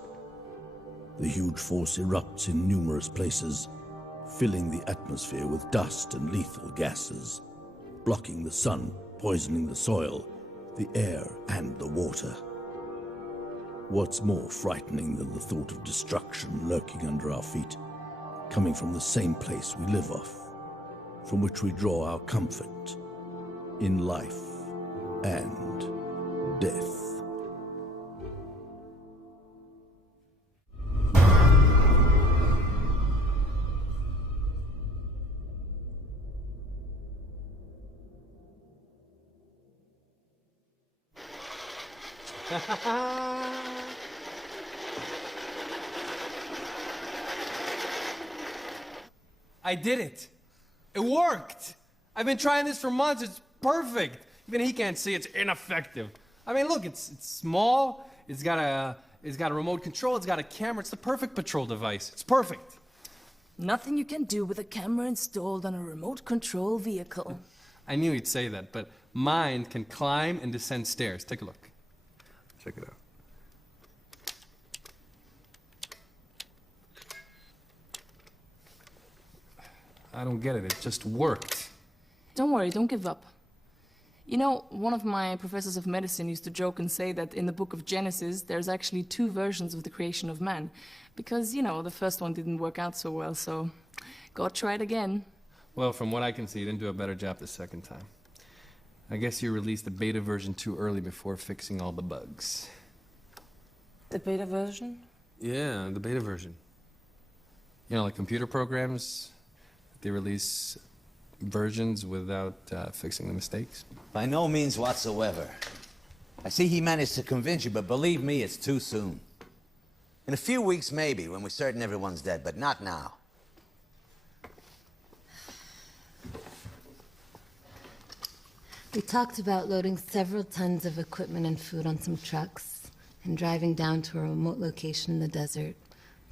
The huge force erupts in numerous places, filling the atmosphere with dust and lethal gases, blocking the sun, poisoning the soil, the air, and the water. What's more frightening than the thought of destruction lurking under our feet, coming from the same place we live off, from which we draw our comfort in life and death. I did it. It worked. I've been trying this for months. It's perfect. Even he can't see it's ineffective. I mean, look, it's small. It's got a remote control. It's got a camera. It's the perfect patrol device. It's perfect. Nothing you can do with a camera installed on a remote control vehicle. I knew he'd say that, but mine can climb and descend stairs. Take a look. Check it out. I don't get it. It just worked. Don't worry, don't give up. You know, one of my professors of medicine used to joke and say that in the book of Genesis, there's actually 2 versions of the creation of man. Because, you know, the first one didn't work out so well, so God tried again. Well, from what I can see, you didn't do a better job the second time. I guess you released the beta version too early before fixing all the bugs. The beta version? Yeah, the beta version. You know, like computer programs, they release versions without fixing the mistakes. By no means whatsoever. I see he managed to convince you, but believe me, it's too soon. In a few weeks, maybe, when we're certain everyone's dead, but not now. We talked about loading several tons of equipment and food on some trucks and driving down to a remote location in the desert,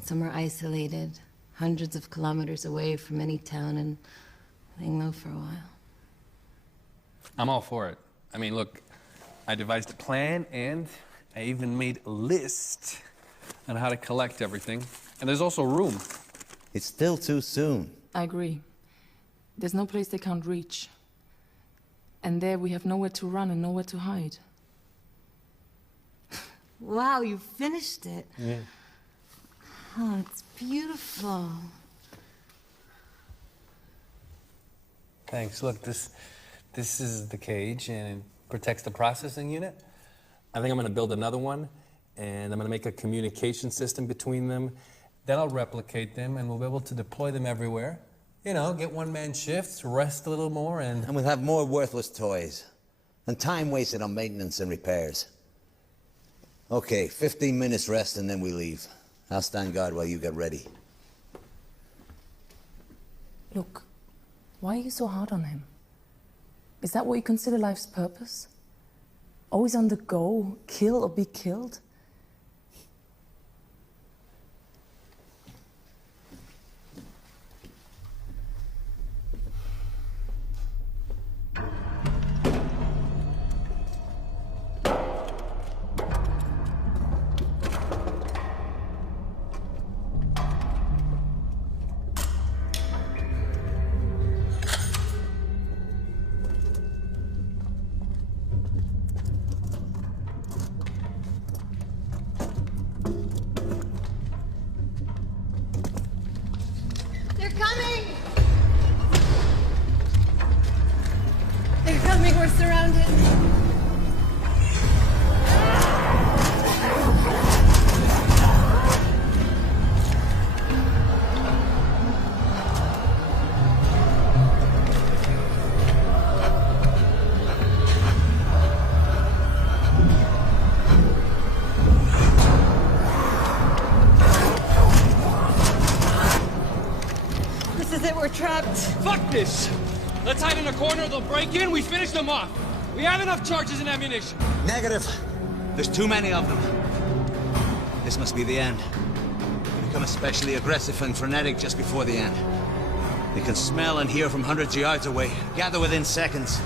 somewhere isolated, hundreds of kilometers away from any town, and laying low for a while. I'm all for it. I mean, look, I devised a plan, and I even made a list on how to collect everything. And there's also room. It's still too soon. I agree. There's no place they can't reach. And there we have nowhere to run and nowhere to hide. Wow, you finished it. Yeah. Oh, it's beautiful. Thanks. Look, this is the cage, and it protects the processing unit. I think I'm going to build another one, and I'm going to make a communication system between them. Then I'll replicate them, and we'll be able to deploy them everywhere. You know, get one-man shifts, rest a little more, and... And we'll have more worthless toys. And time wasted on maintenance and repairs. Okay, 15 minutes rest, and then we leave. I'll stand guard while you get ready. Look, why are you so hard on him? Is that what you consider life's purpose? Always on the go, kill or be killed? We're surrounded. This is it, we're trapped. Fuck this! Let's hide in a corner, they'll break in, we finish them off. We have enough charges and ammunition. Negative. There's too many of them. This must be the end. They become especially aggressive and frenetic just before the end. They can smell and hear from hundreds of yards away, gather within seconds.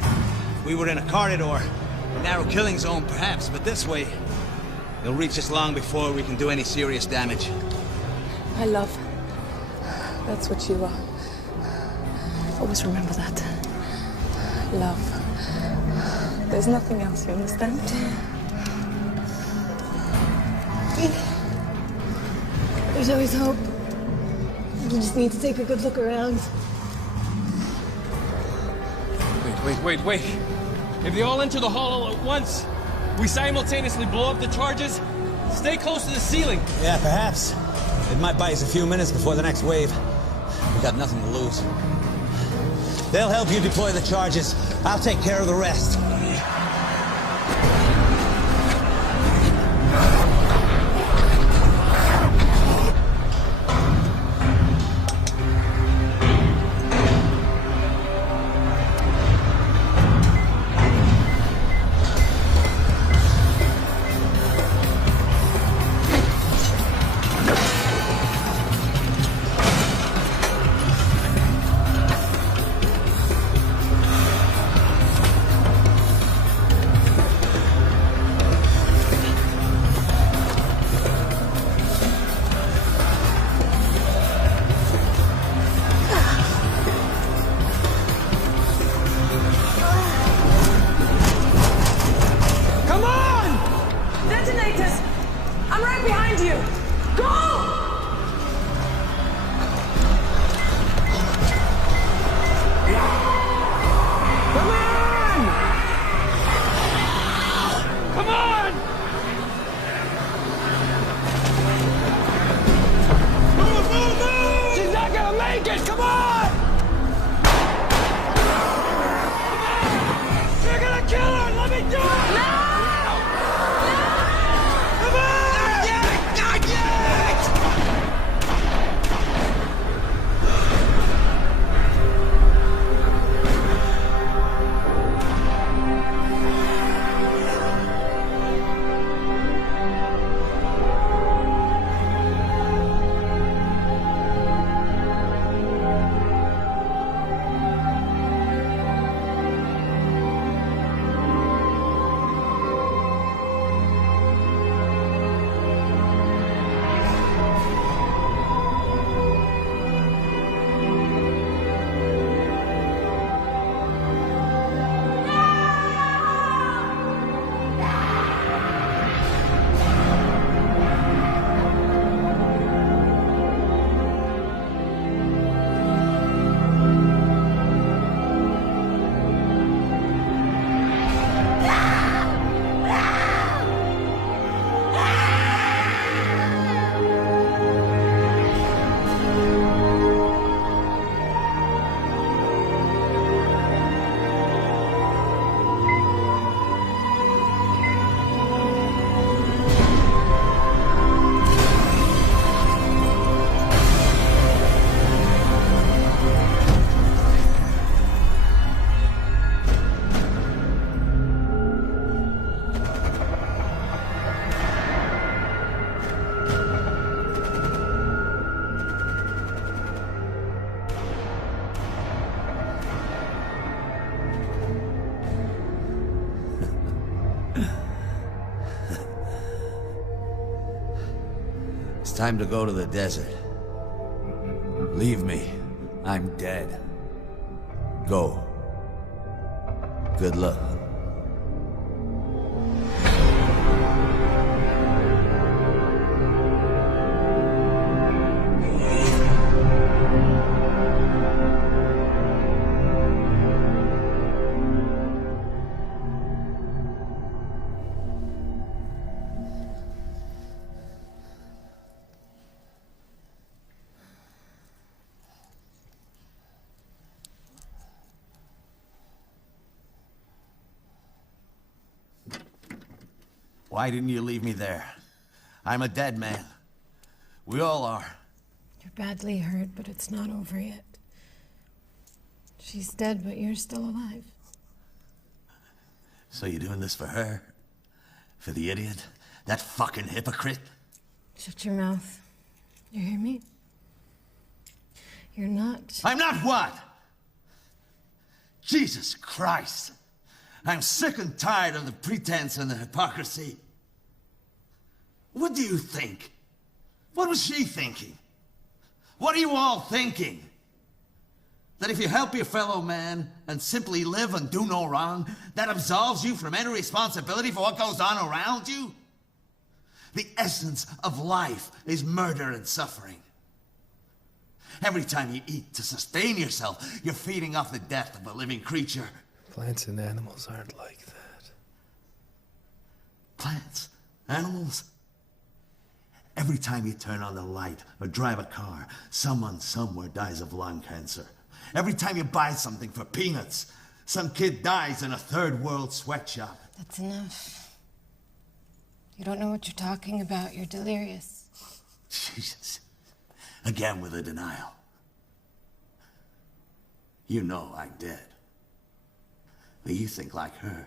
If we were in a corridor, a narrow killing zone perhaps, but this way, they'll reach us long before we can do any serious damage. My love. That's what you are. Always remember that. Love. There's nothing else, you understand? There's always hope. You just need to take a good look around. Wait. If they all enter the hall all at once, we simultaneously blow up the charges, stay close to the ceiling. Yeah, perhaps. It might buy us a few minutes before the next wave. We got nothing to lose. They'll help you deploy the charges. I'll take care of the rest. It's time to go to the desert. Leave me. I'm dead. Go. Good luck. Why didn't you leave me there? I'm a dead man. We all are. You're badly hurt, but it's not over yet. She's dead, but you're still alive. So you're doing this for her? For the idiot? That fucking hypocrite? Shut your mouth. You hear me? You're not... I'm not what? Jesus Christ. I'm sick and tired of the pretense and the hypocrisy. What do you think? What was she thinking? What are you all thinking? That if you help your fellow man and simply live and do no wrong, that absolves you from any responsibility for what goes on around you? The essence of life is murder and suffering. Every time you eat to sustain yourself, you're feeding off the death of a living creature. Plants and animals aren't like that. Plants? Animals? Every time you turn on the light or drive a car, someone somewhere dies of lung cancer. Every time you buy something for peanuts, some kid dies in a third world sweatshop. That's enough. You don't know what you're talking about. You're delirious. Jesus. Again with the denial. You know I'm dead. But you think like her.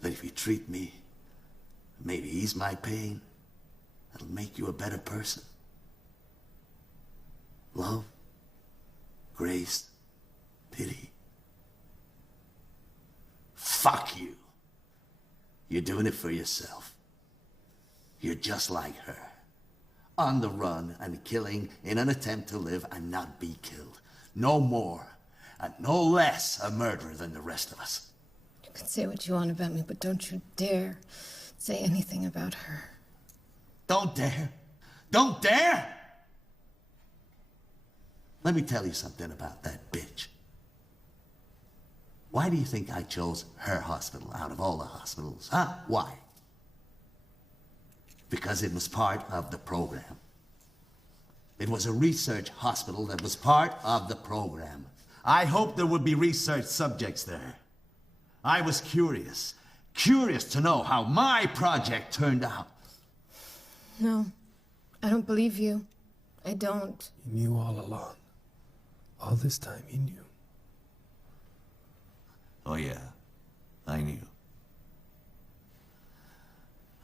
That if you treat me, maybe ease my pain, it'll make you a better person. Love, grace, pity. Fuck you. You're doing it for yourself. You're just like her. On the run and killing in an attempt to live and not be killed. No more and no less a murderer than the rest of us. You can say what you want about me, but don't you dare say anything about her. Don't dare. Don't dare! Let me tell you something about that bitch. Why do you think I chose her hospital out of all the hospitals? Huh? Why? Because it was part of the program. It was a research hospital that was part of the program. I hoped there would be research subjects there. I was curious to know how my project turned out. No, I don't believe you. I don't. You knew all along. All this time, you knew. Oh yeah, I knew.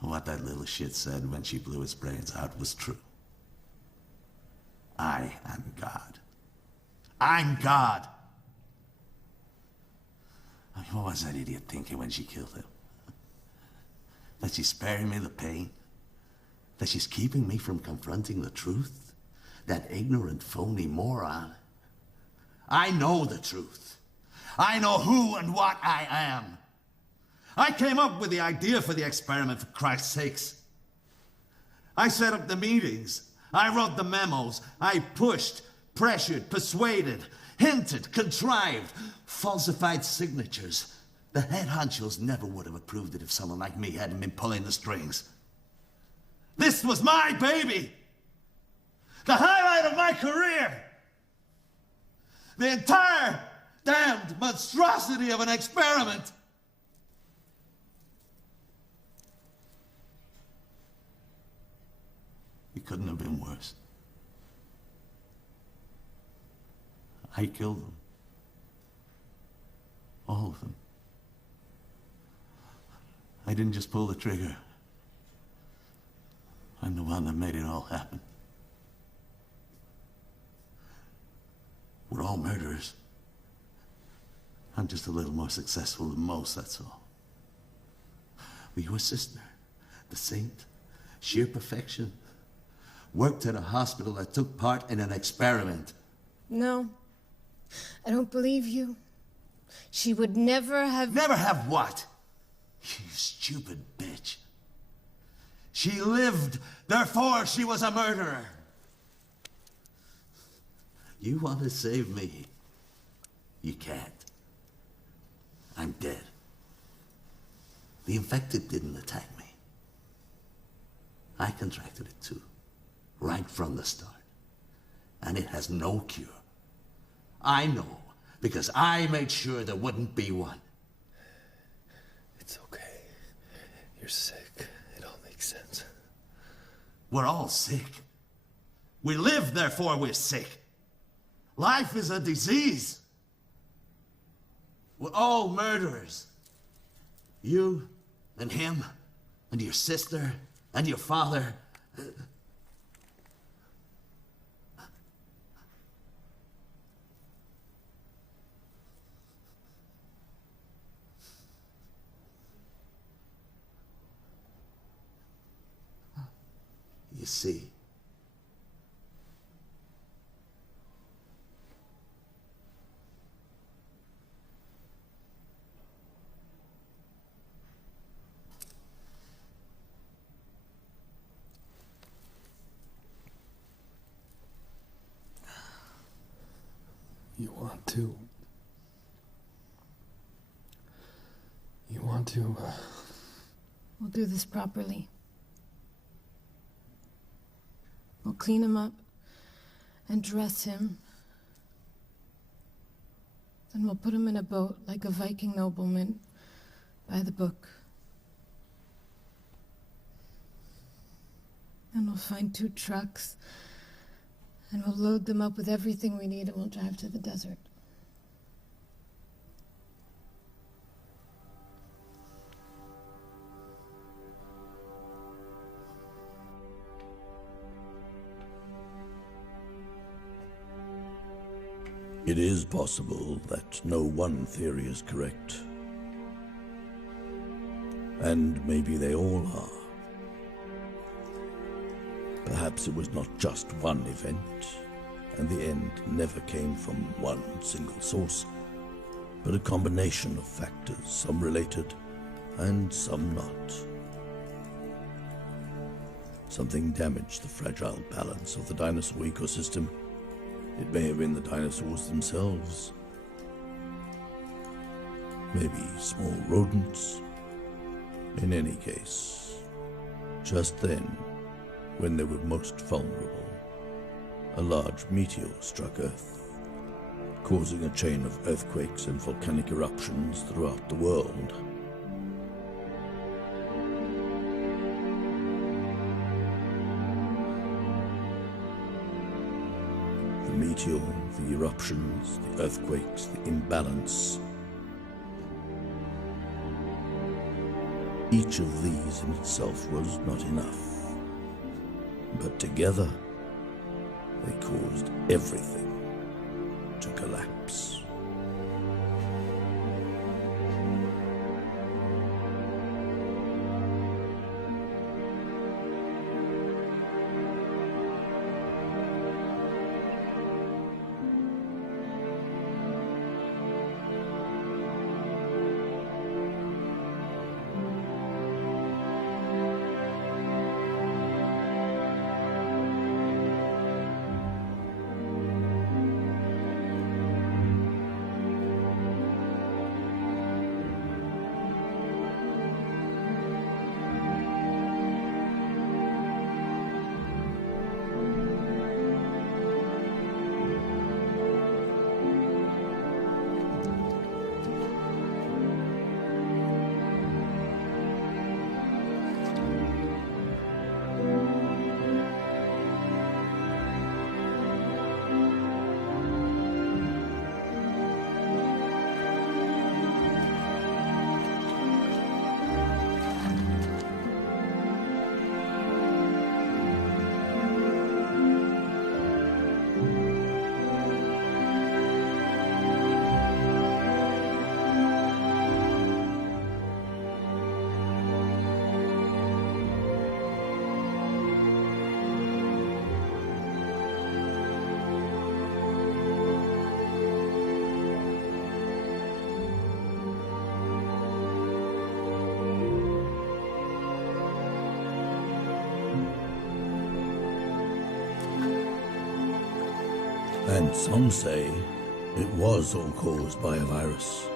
What that little shit said when she blew his brains out was true. I am God. I'm God! I mean, what was that idiot thinking when she killed him? That she's sparing me the pain? That she's keeping me from confronting the truth? That ignorant, phony moron? I know the truth. I know who and what I am. I came up with the idea for the experiment, for Christ's sakes. I set up the meetings. I wrote the memos. I pushed, pressured, persuaded, hinted, contrived, falsified signatures. The head honchos never would have approved it if someone like me hadn't been pulling the strings. This was my baby! The highlight of my career! The entire damned monstrosity of an experiment! It couldn't have been worse. I killed them. All of them. I didn't just pull the trigger. I'm the one that made it all happen. We're all murderers. I'm just a little more successful than most, that's all. But your sister, the saint, sheer perfection, worked at a hospital that took part in an experiment. No, I don't believe you. She would never have... Never have what? You stupid bitch. She lived, therefore she was a murderer. You want to save me? You can't. I'm dead. The infected didn't attack me. I contracted it too, right from the start. And it has no cure. I know, because I made sure there wouldn't be one. It's okay. You're sick. It all makes sense. We're all sick. We live, therefore we're sick. Life is a disease. We're all murderers. You and him and your sister and your father You see? You want to, We'll do this properly. We'll clean him up and dress him. Then we'll put him in a boat like a Viking nobleman by the book. And we'll find 2 trucks and we'll load them up with everything we need and we'll drive to the desert. It is possible that no one theory is correct. And maybe they all are. Perhaps it was not just one event, and the end never came from one single source, but a combination of factors, some related and some not. Something damaged the fragile balance of the dinosaur ecosystem. It may have been the dinosaurs themselves. Maybe small rodents. In any case, just then, when they were most vulnerable, a large meteor struck Earth, causing a chain of earthquakes and volcanic eruptions throughout the world. The meteor, the eruptions, the earthquakes, the imbalance. Each of these in itself was not enough. But together, they caused everything to collapse. And some say it was all caused by a virus.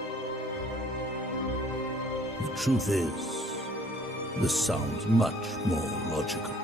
The truth is, this sounds much more logical.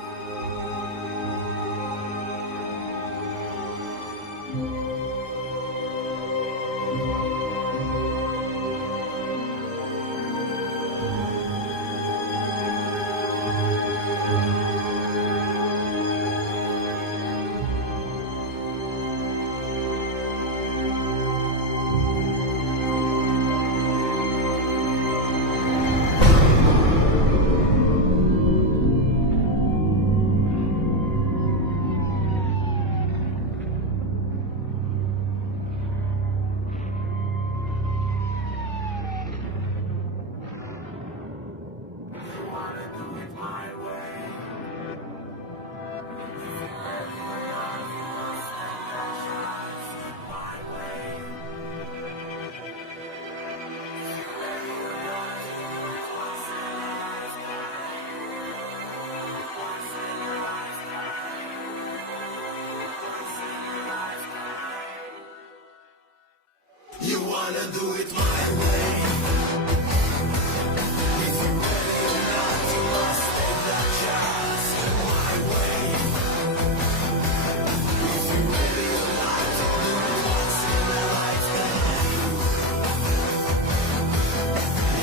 wanna do it my way. If you're ready or not, you must take that chance. My way. If you're ready or not, to do it once in a lifetime.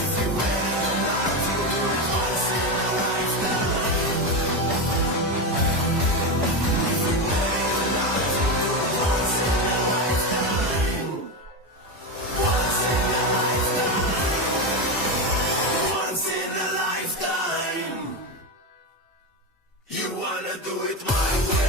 If you're ready or not, to do it once in a lifetime. If you're ready or not, to do it once in a lifetime. Once in a lifetime. Once in a lifetime. You wanna do it my way.